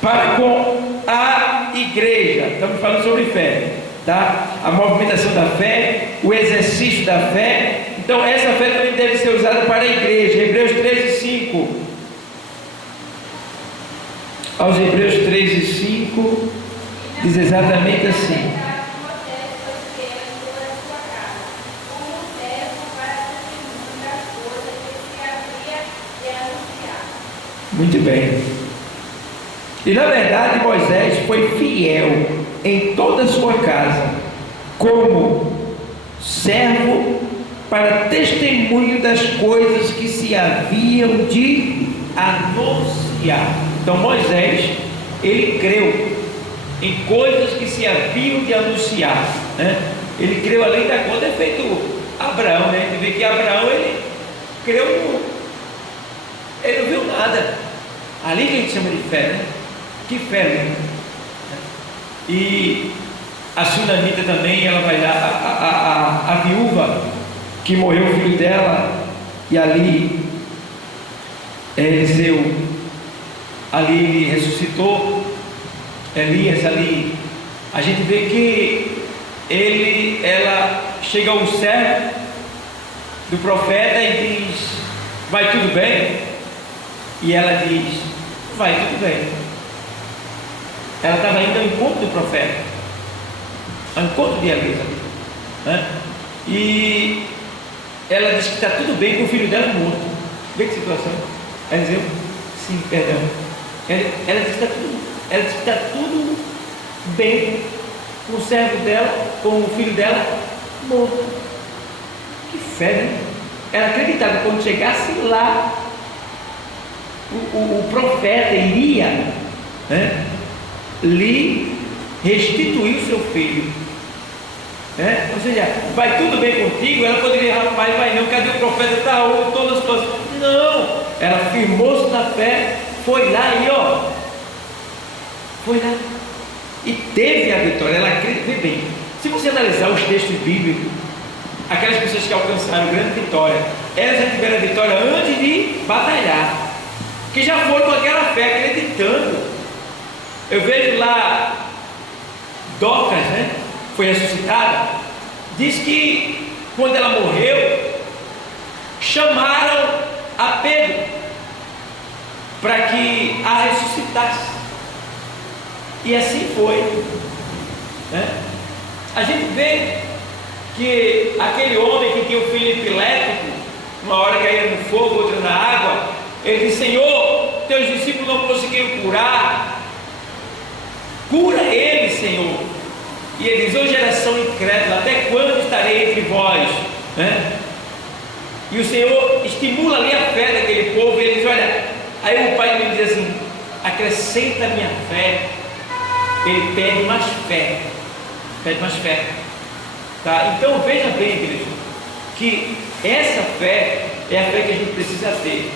para com a igreja, estamos falando sobre fé, tá? A movimentação da fé, o exercício da fé. Então, essa fé também deve ser usada para a igreja. Hebreus 13:5. Aos Hebreus 13:5. Diz exatamente assim: muito bem. E na verdade Moisés foi fiel em toda a sua casa, como servo para testemunho das coisas que se haviam de anunciar. Então Moisés, ele creu em coisas que se haviam de anunciar, né? Ele creu além da conta. É feito Abraão, né? A gente vê que Abraão, ele creu, ele não viu nada. Ali que a gente chama de fé, né? Que fé, né? E a Sunamita também, ela vai lá, a viúva que morreu o filho dela, e ali Eliseu, ali ele ressuscitou Elias. Ali a gente vê que ela chega ao servo do profeta e diz: vai tudo bem? E ela diz: vai tudo bem. Ela estava indo ao encontro do profeta, ao encontro de Elias, né? E ela diz que está tudo bem com o filho dela morto. Vê que situação. Ela diz: sim, perdão. Ela diz que está tudo bem com o servo dela, com o filho dela morto. Que fé, né? Ela acreditava que quando chegasse lá, o profeta iria, né, lhe restituir o seu filho, né? Ou seja, vai tudo bem contigo. Ela poderia: rapaz, vai não, cadê o profeta? Está onde? Todas as coisas. Não, ela firmou-se na fé, foi lá e foi lá e teve a vitória. Ela acreditou. Bem, se você analisar os textos bíblicos, aquelas pessoas que alcançaram grande vitória, elas já tiveram a vitória antes de batalhar, que já foram com aquela fé, acreditando. Eu vejo lá Dorcas, né? Foi ressuscitada. Diz que quando ela morreu, chamaram a Pedro para que a ressuscitasse. E assim foi, né? A gente vê que aquele homem que tinha o filho epilético, uma hora caía no fogo, outra na água, ele disse: Senhor, teus discípulos não conseguiram curar, cura ele, Senhor. E ele diz: ô geração incrédula, até quando estarei entre vós, né? E o Senhor estimula ali a fé daquele povo, e ele diz: olha, aí o pai me diz assim: acrescenta a minha fé. Ele pede mais fé, tá? Então veja bem, igreja, que essa fé é a fé que a gente precisa ter.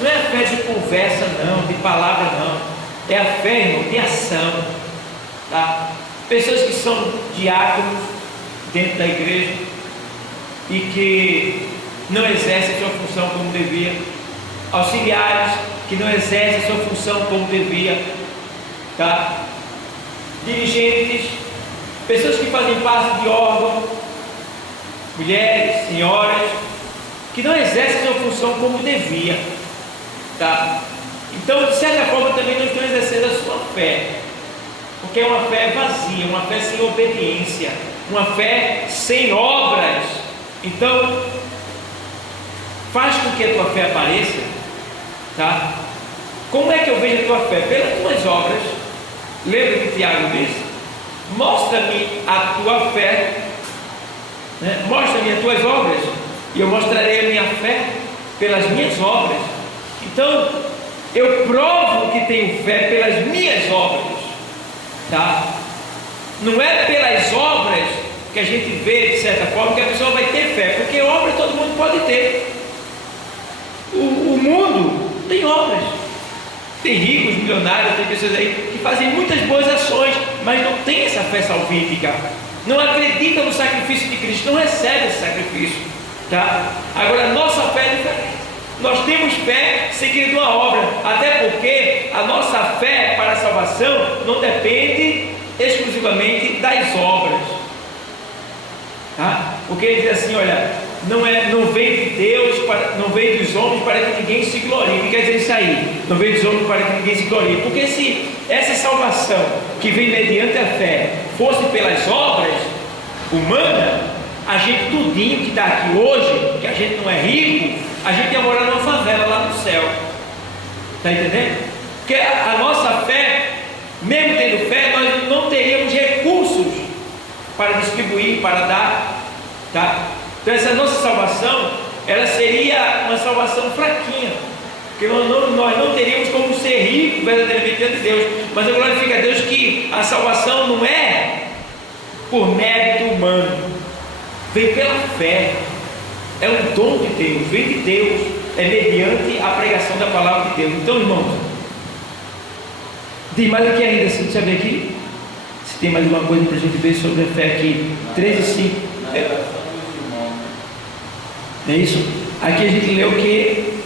Não é a fé de conversa não, de palavra não, é a fé, irmão, de ação, tá? Pessoas que são diáconos dentro da igreja e que não exercem sua função como devia, auxiliares que não exercem sua função como devia, tá? Dirigentes, pessoas que fazem parte de órgãos, mulheres, senhoras, que não exercem sua função como devia, tá? Então, de certa forma, também não estão exercendo a sua fé, porque é uma fé vazia, uma fé sem obediência, uma fé sem obras. Então, faz com que a tua fé apareça, tá? Como é que eu vejo a tua fé? Pelas tuas obras. Lembra que Tiago disse? Mostra-me a tua fé, né? Mostra-me as tuas obras, e eu mostrarei a minha fé pelas minhas obras. Então, eu provo que tenho fé pelas minhas obras, tá? Não é pelas obras que a gente vê, de certa forma, que a pessoa vai ter fé, porque obra todo mundo pode ter. O mundo tem obras, tem ricos, milionários, tem pessoas aí que fazem muitas boas ações, mas não tem essa fé salvífica, não acredita no sacrifício de Cristo, não recebe esse sacrifício, tá? Agora, a nossa fé é diferente. Nós temos fé seguindo uma obra, até porque a nossa fé para a salvação não depende exclusivamente das obras, tá? Porque ele diz assim, olha, não vem de Deus, não vem dos homens para que ninguém se glorie. O que quer dizer isso aí? Não vem dos homens para que ninguém se glorie. Porque se essa salvação que vem mediante a fé fosse pelas obras humanas, a gente tudinho que está aqui hoje, que a gente não é rico, a gente ia morar numa favela lá no céu. Está entendendo? Porque a nossa fé, mesmo tendo fé, nós não teríamos recursos para distribuir, para dar, tá? Então essa nossa salvação, ela seria uma salvação fraquinha, porque nós não teríamos como ser ricos verdadeiramente diante de Deus. Mas eu glorifico a Deus que a salvação não é por mérito humano, vem pela fé, é um dom de Deus, vem de Deus, é mediante a pregação da palavra de Deus. Então, irmãos, tem mais aqui ainda, se você ver aqui, se tem mais alguma coisa para a gente ver sobre a fé aqui, 3 e 5. É isso? Aqui a gente leu que,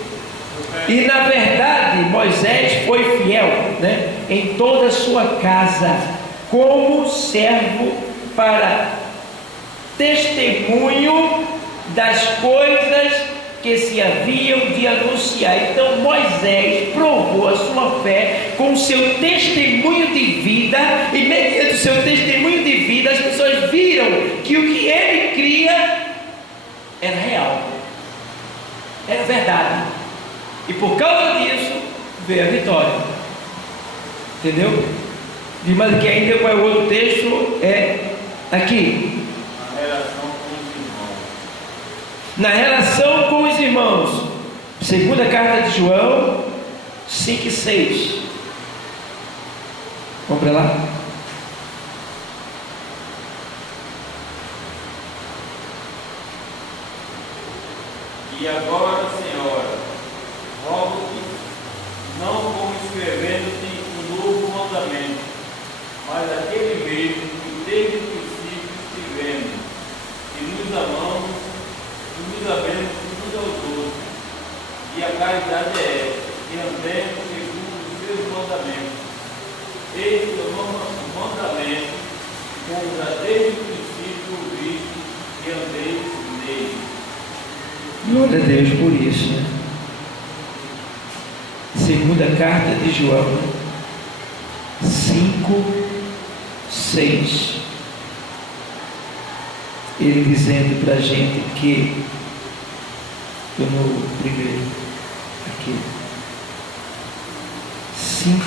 e na verdade Moisés foi fiel, né, em toda a sua casa, como servo para testemunho das coisas que se haviam de anunciar. Então Moisés provou a sua fé com o seu testemunho de vida, e mediante o seu testemunho de vida as pessoas viram que o que ele cria era real, era verdade, e por causa disso veio a vitória. Entendeu? E mais aqui ainda, qual é o outro texto? É aqui, na relação com os irmãos, segunda carta de João 5 e 6. Vamos para lá? E agora, Senhora, rogo-te, não como escrevendo-te um novo mandamento, mas aquele mesmo que desde o princípio estivemos, que nos amamos, que nos amemos uns aos outros. E a caridade é esta, que andemos segundo os seus mandamentos. Este é o mandamento, como já desde o princípio ouviste, que andeis nele. Glória a Deus por isso, né? Segunda carta de João 5, 6. Ele dizendo para a gente que, estou no primeiro, aqui, 5,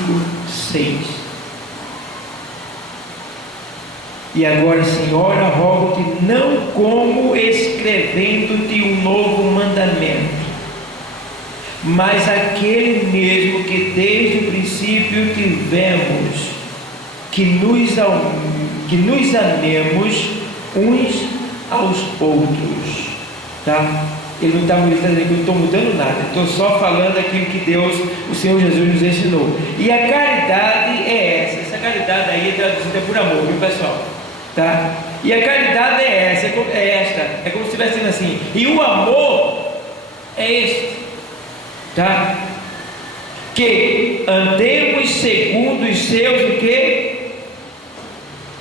6. E agora, Senhora, rogo-te, não como escrevendo-te um novo mandamento, mas aquele mesmo que desde o princípio tivemos, que nos amemos uns aos outros, tá? Ele não está dizendo que eu não estou mudando nada, estou só falando aquilo que Deus, o Senhor Jesus nos ensinou. E a caridade é essa caridade aí é traduzida por amor, viu, pessoal? Tá? E a caridade é esta, é como se estivesse dizendo assim, e o amor é este, tá? Que andemos segundo os seus, o que?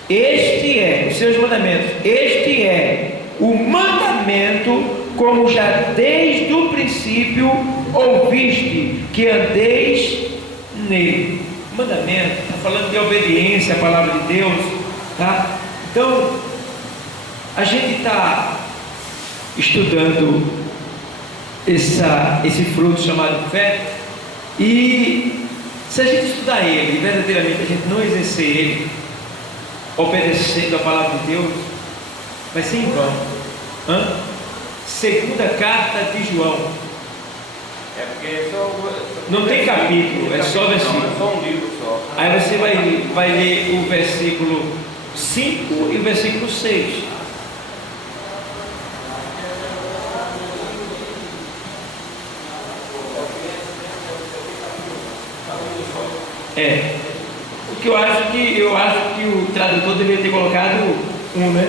Este é, os seus mandamentos, este é o mandamento, como já desde o princípio ouviste, que andeis nele. Mandamento, está falando de obediência à palavra de Deus, tá? Então, a gente está estudando esse fruto chamado fé, e Se a gente estudar ele e verdadeiramente a gente não exercer ele, obedecendo a palavra de Deus, vai ser em vão. Segunda carta de João. É porque é só Não tem capítulo, é só versículo. É só um livro só. Aí você vai ler o versículo 5 e o versículo 6. O que eu acho que o tradutor deveria ter colocado um, né?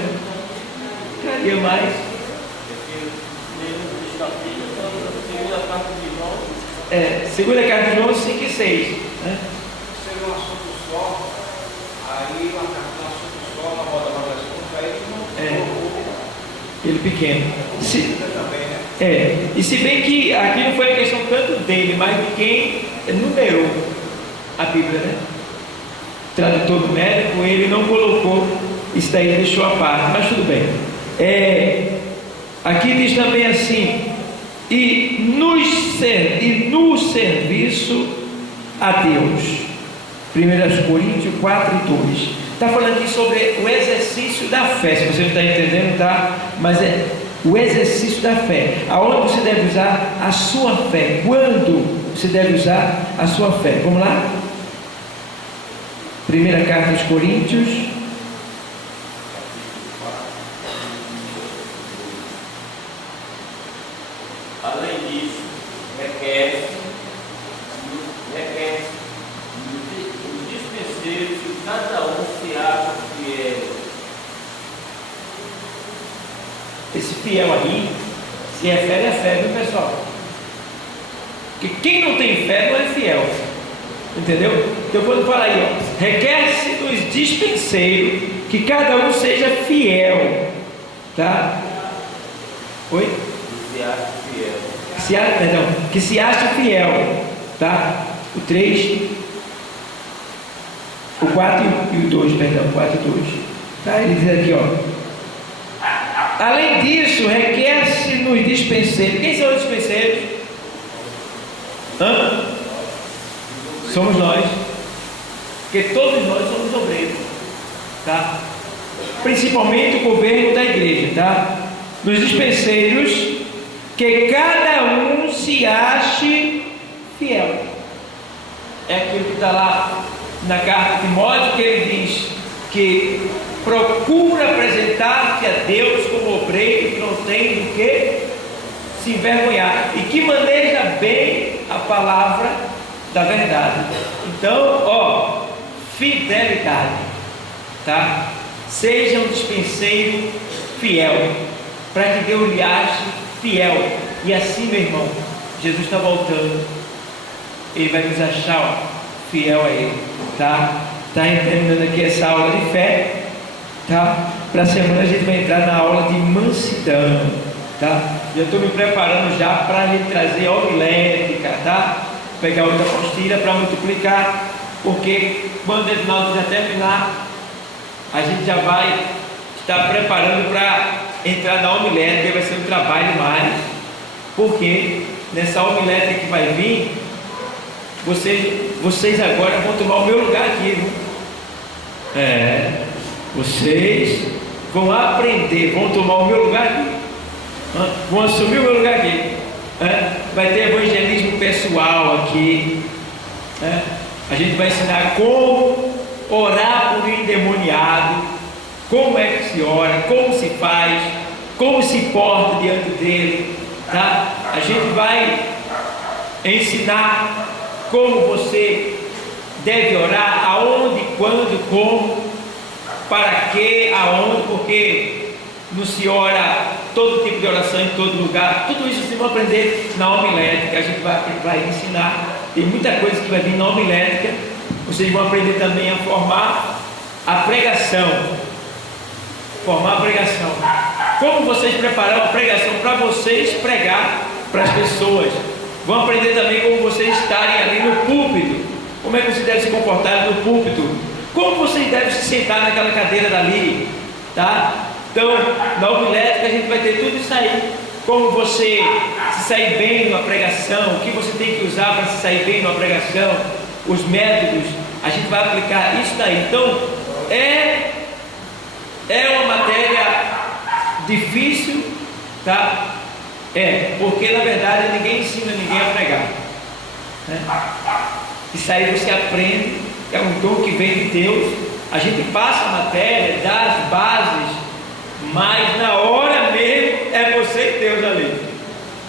Ficaria mais. Segunda carta de João 5 e 6. Né? Seria um assunto só, aí uma carta de um assunto só, uma roda mais assunto, aí não. Ele pequeno. Também, né? E se bem que aqui não foi a questão tanto dele, mas de quem numerou a Bíblia, né? O tradutor numérico, ele não colocou isso daí, deixou a parte, mas tudo bem. Aqui diz também assim: e no serviço a Deus. 1 Coríntios 4 e 2. Está falando aqui sobre o exercício da fé. Se você não está entendendo, tá? Mas é o exercício da fé. Aonde você deve usar a sua fé? Quando você deve usar a sua fé? Vamos lá? Primeira carta aos Coríntios. Além disso, requer os dispenseiros que cada um se acha fiel. Esse fiel aí se refere à fé, viu, pessoal? Porque quem não tem fé não é fiel. Entendeu? Então quando fala aí, requer-se dos dispenseiros que cada um seja fiel. Tá? Oi? Que se acha fiel, tá? O 3, o 4 e o 2, perdão, 4 e 2, tá? Ele diz aqui, além disso, requer-se nos dispenseiros. Quem são os dispenseiros? Somos nós, porque todos nós somos obreiros, tá? Principalmente o governo da igreja, tá? Nos dispenseiros, que cada um se ache fiel. É aquilo que está lá na carta de Timóteo, que ele diz que procura apresentar-te a Deus como obreiro que não tem do que se envergonhar e que maneja bem a palavra da verdade. Então, fidelidade, tá? Seja um dispenseiro fiel, para que Deus lhe ache fiel. E assim, meu irmão, Jesus está voltando, Ele vai nos achar fiel a Ele, tá? Está terminando aqui essa aula de fé, tá? Para a semana a gente vai entrar na aula de mansidão, tá? Já estou me preparando já para a gente trazer a homilética, tá? Pegar outra apostila para multiplicar, porque quando nós já terminar, a gente já vai estar preparando para entrar na homilética. Vai ser um trabalho mais, porque nessa homilética que vai vir, vocês agora vão tomar o meu lugar aqui, viu? Vocês vão aprender, vão tomar o meu lugar aqui, vão assumir o meu lugar aqui. Vai ter evangelismo pessoal aqui, a gente vai ensinar como orar por um endemoniado, como é que se ora, como se faz, como se porta diante dele, tá? A gente vai ensinar como você deve orar, aonde, quando, como, para quê, aonde, porque não se ora todo tipo de oração em todo lugar. Tudo isso vocês vão aprender na homilética. A gente vai ensinar. Tem muita coisa que vai vir na homilética. Vocês vão aprender também a formar a pregação. Formar a pregação. Como vocês preparar uma pregação para vocês pregar para as pessoas. Vão aprender também como vocês estarem ali no púlpito. Como é que você deve se comportar no púlpito. Como vocês devem se sentar naquela cadeira dali. Tá? Então, na homilética a gente vai ter tudo isso aí. Como você se sair bem numa pregação, o que você tem que usar para se sair bem numa pregação, os métodos, a gente vai aplicar isso daí. Então, é uma matéria difícil, tá? Porque na verdade ninguém ensina ninguém a pregar, né? Isso aí você aprende, é um dom que vem de Deus. A gente passa a matéria, dá as bases, mas na hora mesmo é você e Deus ali,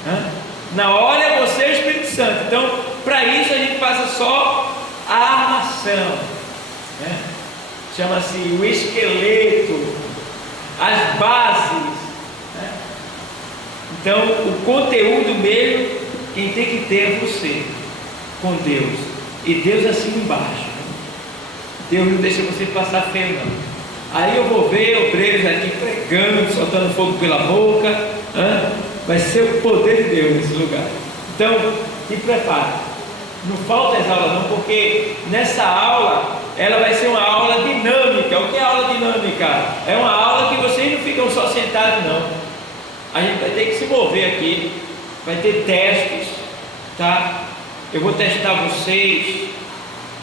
né? Na hora é você e o Espírito Santo. Então, para isso a gente passa só a armação, né? Chama-se o esqueleto, as bases, né? Então, o conteúdo mesmo, quem tem que ter é você, com Deus, e Deus assim embaixo. Deus não deixa você passar feio, não. Aí eu vou ver obreiros aqui pregando, soltando fogo pela boca, hein? Vai ser o poder de Deus nesse lugar. Então, se prepare. Não falta as aulas não, porque nessa aula, ela vai ser uma aula dinâmica. O que é aula dinâmica? É uma aula que vocês não ficam só sentados, não. A gente vai ter que se mover aqui, vai ter testes, tá? Eu vou testar vocês,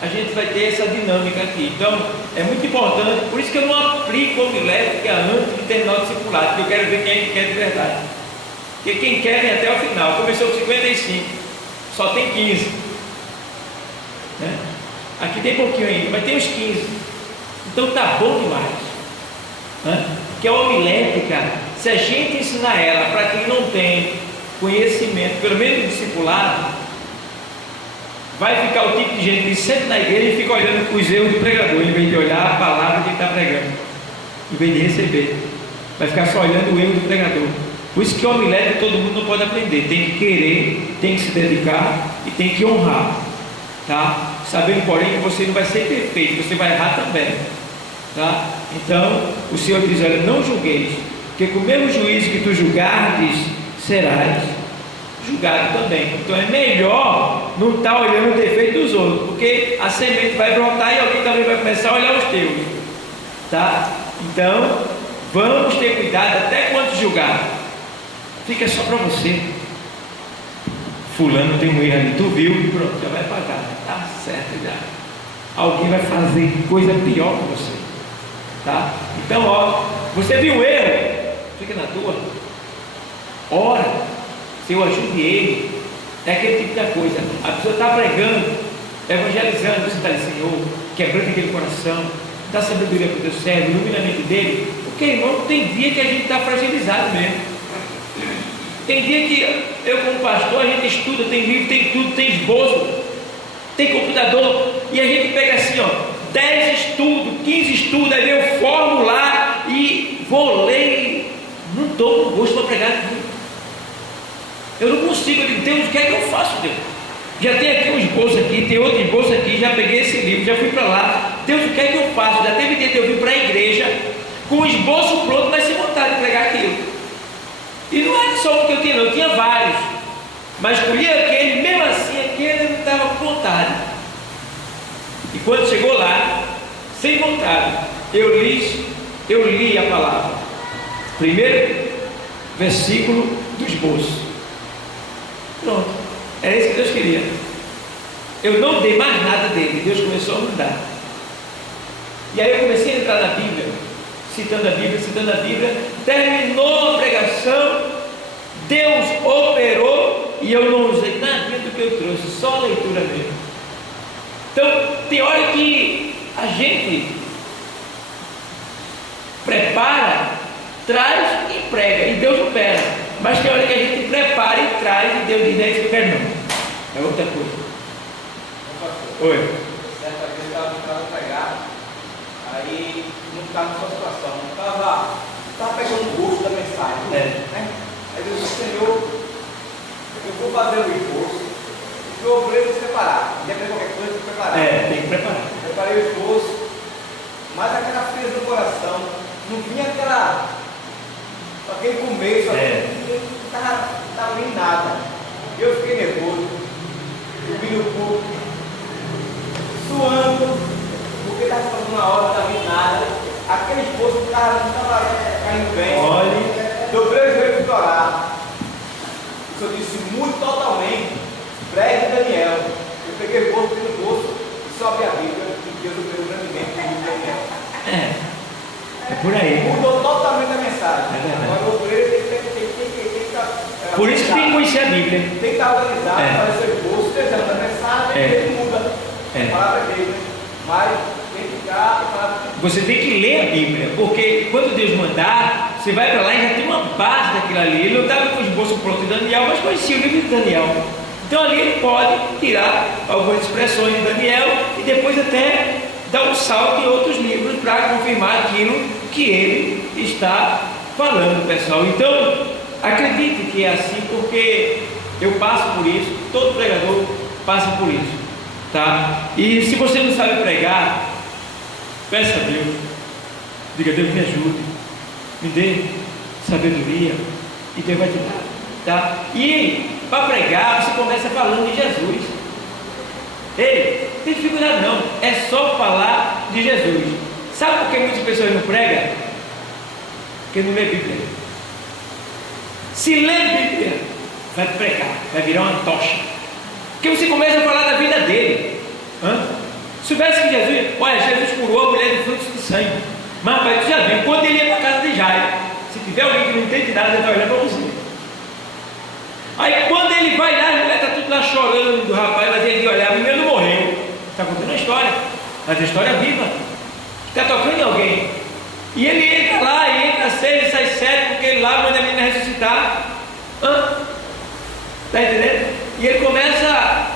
a gente vai ter essa dinâmica aqui. Então, é muito importante, por isso que eu não aplico homilética antes de terminar o discipulado, porque eu quero ver quem quer de verdade. Porque quem quer vem até o final. Começou com 55, só tem 15, né? Aqui tem pouquinho ainda, mas tem uns 15. Então tá bom demais, né? Que a homilética, se a gente ensinar ela para quem não tem conhecimento, pelo menos discipulado, vai ficar o tipo de gente que senta na igreja e fica olhando os erros do pregador, em vez de olhar a palavra que ele está pregando, em vez de receber, vai ficar só olhando o erro do pregador. Por isso que homilética todo mundo não pode aprender, tem que querer, tem que se dedicar e tem que honrar, tá? Sabendo, porém, que você não vai ser perfeito, você vai errar também, tá? Então, o Senhor diz: olha, não julgueis, porque com o mesmo juízo que tu julgardes, serás julgado também. Então é melhor não estar olhando o defeito dos outros, porque a semente vai brotar e alguém também vai começar a olhar os teus, tá? Então, vamos ter cuidado até quando julgar. Fica só para você. Fulano tem um erro ali, tu viu, pronto, já vai pagar, tá certo já. Alguém vai fazer coisa pior com você, tá? Então, ó, você viu o erro, fica na tua, ora, Senhor, ajude ele. É aquele tipo de coisa. A pessoa está pregando, evangelizando, você está ali: Senhor, quebrando aquele coração, dá sabedoria para o teu servo, ilumina a mente dele. Porque, irmão, tem dia que a gente está fragilizado mesmo. Tem dia que eu, como pastor, a gente estuda, tem livro, tem tudo, tem esboço, tem computador, e a gente pega assim, ó, 10 estudos, 15 estudos, aí eu formo lá e vou ler. Não estou com gosto para pregar tudo. Eu não consigo. Eu digo: Deus, o que é que eu faço, Deus? Já tem aqui um esboço aqui, tem outro esboço aqui, já peguei esse livro, já fui para lá. Deus, o que é que eu faço? Já teve dia de eu vir para a igreja com o esboço pronto, mas sem vontade de pregar aquilo. E não era só porque eu tinha, não, eu tinha vários, mas escolhi aquele, mesmo assim, aquele não estava com vontade. E quando chegou lá, sem vontade, eu li a palavra. Primeiro versículo do esboço. Pronto, era isso que Deus queria. Eu não dei mais nada dele, Deus começou a mandar. E aí eu comecei a entrar na Bíblia, citando a Bíblia, terminou a pregação, Deus operou e eu não usei nada do que eu trouxe, só a leitura mesmo. Então, tem hora que a gente prepara, traz e prega, e Deus opera. Mas tem hora que a gente prepara e traz e Deus diz: é isso que eu quero, não. É outra coisa. Oi. Certa vez eu estava pregado, aí não estava na sua situação, não estava pegando o gosto da mensagem. Né? Aí eu disse: Senhor, eu vou fazer o esforço, e o obreiro separar. Independente de qualquer coisa, tem que preparar. Tem que preparar. Preparei o esforço, mas aquela frieza no coração, não vinha aquele começo, não estava nem nada. Eu fiquei nervoso, subi no corpo, suando, porque estava fazendo uma hora, não estava nem nada. Aquele esforço não estava caindo bem. Olha, dobrei o joelho para orar. O Senhor disse: muito totalmente, pregue Daniel. Eu peguei o bolso, Por aí. Mudou totalmente a mensagem. É verdade. Agora o obreiro tem que estar. Por isso que tem que conhecer a Bíblia. Tem que estar organizado, É. fazer seu curso, exame a mensagem, É. ele muda. É. A palavra é dele. Mas tem que ficar. Você tem que ler a Bíblia, porque quando Deus mandar, você vai para lá e já tem uma base daquilo ali. Ele não estava com o esboço pronto de Daniel, mas conhecia o livro de Daniel. Então ali ele pode tirar algumas expressões de Daniel e depois até dar um salto em outros livros para confirmar aquilo que ele está falando, pessoal. Então, acredite que é assim, porque eu passo por isso, todo pregador passa por isso, tá? E se você não sabe pregar, peça a Deus, diga: Deus, me ajude, me dê sabedoria, e Deus vai te dar, tá? E para pregar, você começa falando de Jesus. Ei, não tem dificuldade não, é só falar de Jesus. Sabe por que muitas pessoas não pregam? Porque não lê Bíblia. Se lê Bíblia, vai pregar, vai virar uma tocha. Porque você começa a falar da vida dele. Se soubesse que Jesus, olha, Jesus curou a mulher de fluxo de sangue. Mas rapaz, tu já viu, quando ele ia para a casa de Jairo, se tiver alguém que não entende nada, ele vai olhar para você. Aí quando ele vai lá, a mulher está tudo lá chorando, rapaz, mas ele olha, a menina não morreu. Está contando a história, mas a história é viva. Está tocando em alguém. E ele entra lá, e entra 6 e sai 7, porque ele lá manda a menina ressuscitar. Está entendendo? E ele começa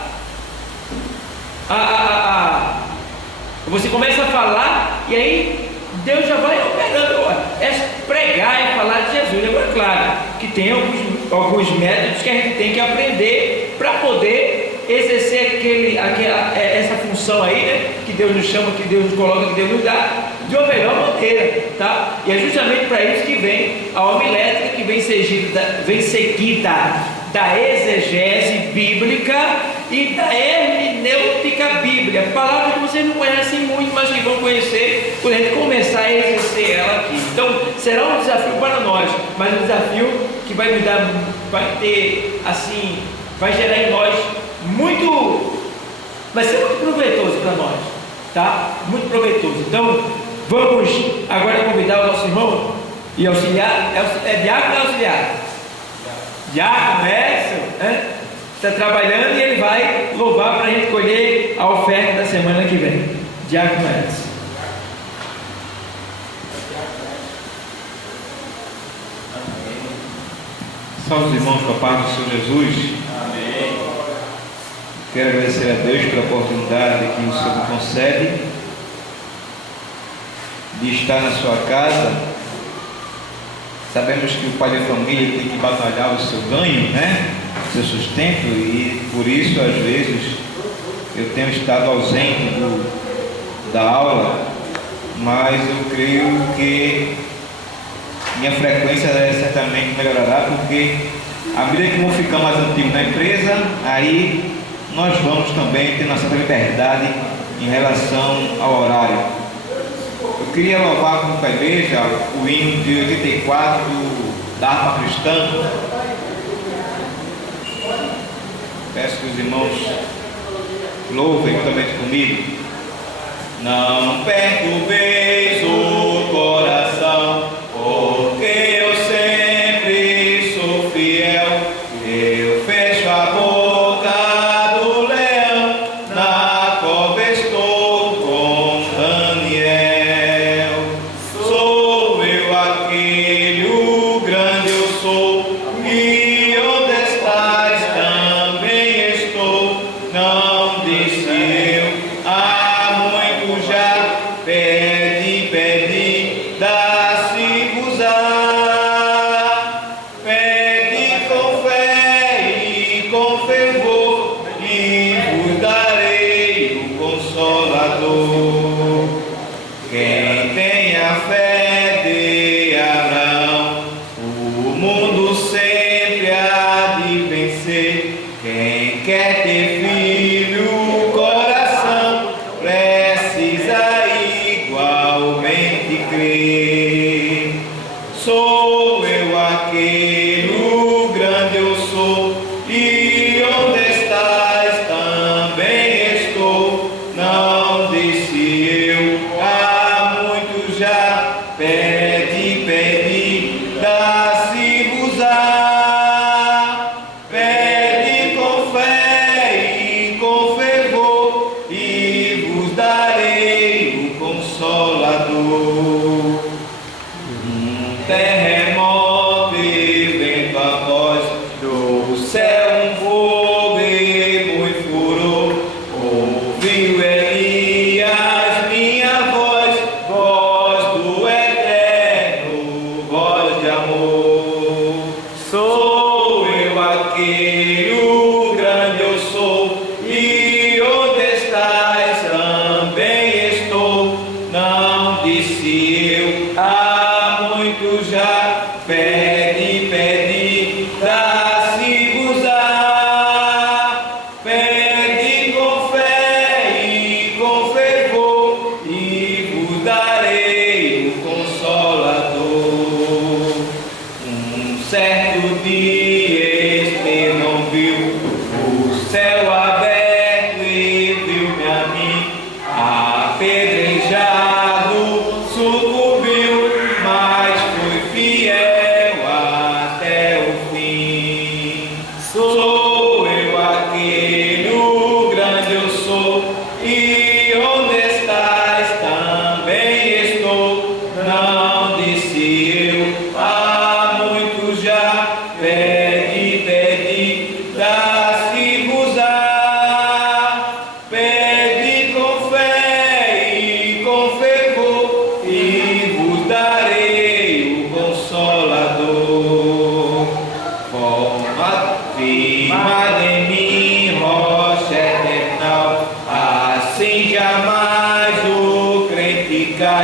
você começa a falar, e aí Deus já vai operando. É pregar, é falar de Jesus. Agora, claro, que tem alguns métodos que a gente tem que aprender para poder exercer essa função aí, né? Que Deus nos chama, que Deus nos coloca, que Deus nos dá, de uma melhor maneira, tá? E é justamente para isso que vem a homilética, que vem seguida da exegese bíblica e da hermenêutica bíblica, palavras que vocês não conhecem muito, mas que vão conhecer quando a gente começar a exercer ela aqui. Então será um desafio para nós, mas um desafio que vai nos dar, vai ter assim, vai gerar em nós vai ser muito proveitoso para nós, tá? Muito proveitoso. Então vamos agora convidar o nosso irmão e auxiliar, é diácono ou auxiliar? Diácono, está trabalhando, e ele vai louvar para a gente colher a oferta da semana que vem. Diácono Edson. Salve os irmãos com a paz do Senhor Jesus. Amém. Quero agradecer a Deus pela oportunidade que o Senhor me concede de estar na sua casa. Sabemos que o pai de família tem que batalhar o seu ganho, né? O seu sustento, e por isso às vezes eu tenho estado ausente da aula, mas eu creio que minha frequência certamente melhorará, porque à medida que vou ficar mais antigo na empresa, aí nós vamos também ter uma certa liberdade em relação ao horário. Eu queria louvar com a igreja o hino de 84 da harpa cristã. Peço que os irmãos louvem juntamente comigo. Não perturbeis o coração, porque eu sempre sou fiel. Eu fecho a boca do leão, na cova estou com Daniel. Sou eu aquele, o grande eu sou, e onde estás também estou. Não disse eu, há muito já, pede, dá-se-vos-á. Pede com fé e com fervor, e vos darei o Consolador. Quem tem a fé de Abraão, o mundo sempre há de vencer. Quem quer ter filho, o coração precisa igualmente crer. Sou eu aquele, o grande eu sou, e onde estás também estou. Não disse eu, há muito já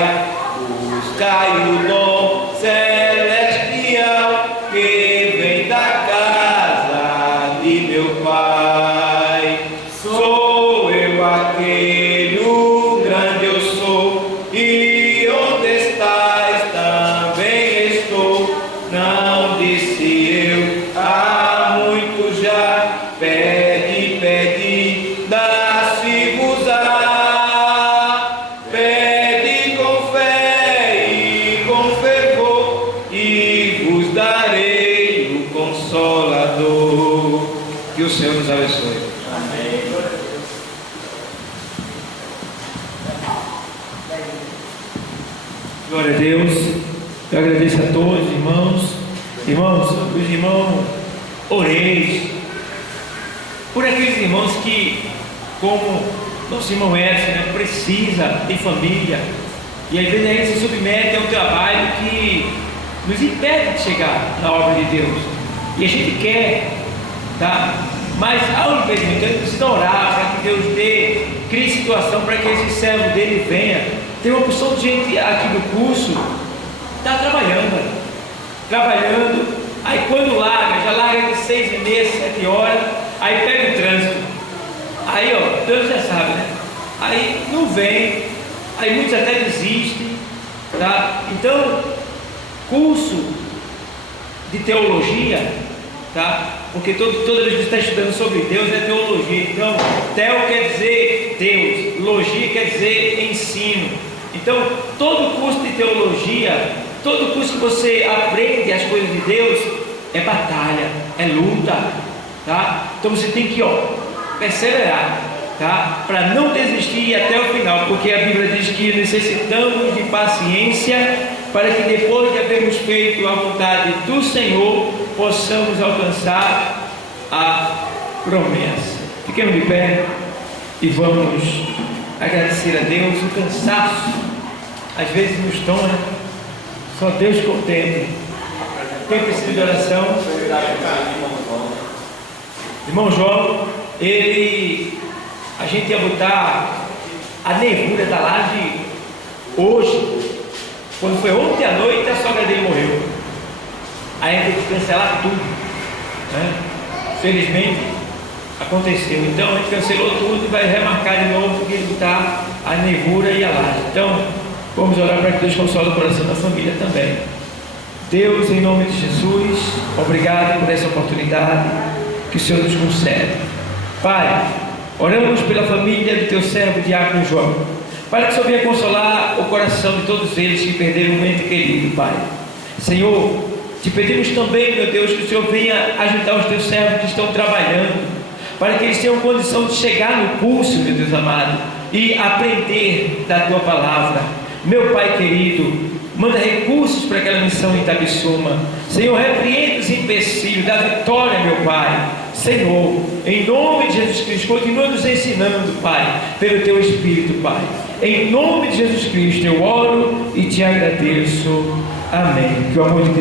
Pai, buscai o dom celestial que vem da casa de meu Pai. Sou eu aquele, o grande eu sou, e onde estás também estou. Não disse eu há muito já, pede, pede, dá-se-vos-á. Pede com fé e com fervor, e vos darei o Consolador. Que o Senhor nos abençoe. Glória a Deus. Eu agradeço a todos, irmãos, os irmãos, oreis por aqueles irmãos que, como nosso irmão Edson, né, precisa, tem família, e às vezes ele se submete a um trabalho que nos impede de chegar na obra de Deus, e a gente quer, tá? Mas ao invés disso, a gente precisa orar para que Deus crie situação para que esse servo dele venha. Tem uma porção de gente aqui do curso está trabalhando, aí quando larga, já larga de 6h30, 7h, aí pega o trânsito, aí ó, Deus já sabe, né? Aí não vem, aí muitos até desistem, tá? Então, curso de teologia, tá? Porque toda vez que você está estudando sobre Deus é teologia. Então, teo quer dizer Deus, logia quer dizer ensino. Então, todo curso de teologia, todo curso que você aprende as coisas de Deus é batalha, é luta, tá? Então você tem que perseverar, tá? Para não desistir até o final, porque a Bíblia diz que necessitamos de paciência para que depois de havermos feito a vontade do Senhor, possamos alcançar a promessa. Fiquemos de pé e vamos agradecer a Deus. O cansaço às vezes nos toma, só Deus contempla. Quem precisa de oração? Irmão João, a gente ia botar a nervura da laje hoje. Quando foi ontem à noite, a sogra dele morreu. Aí a gente teve que cancelar tudo, né? Felizmente aconteceu. Então a gente cancelou tudo e vai remarcar de novo, porque ele botar a nervura e a laje. Então vamos orar para que Deus console o coração da família também. Deus, em nome de Jesus, obrigado por essa oportunidade que o Senhor nos concede. Pai, oramos pela família do teu servo Diácono João, para que o Senhor venha consolar o coração de todos eles que perderam um ente querido, Pai. Senhor, te pedimos também, meu Deus, que o Senhor venha ajudar os teus servos que estão trabalhando, para que eles tenham condição de chegar no curso, meu Deus amado, e aprender da tua palavra. Meu Pai querido, manda recursos para aquela missão em Itabissuma. Senhor, repreende os empecilhos da vitória, meu Pai. Senhor, em nome de Jesus Cristo, continua nos ensinando, Pai, pelo teu Espírito, Pai. Em nome de Jesus Cristo eu oro e te agradeço. Amém. Que o amor de Deus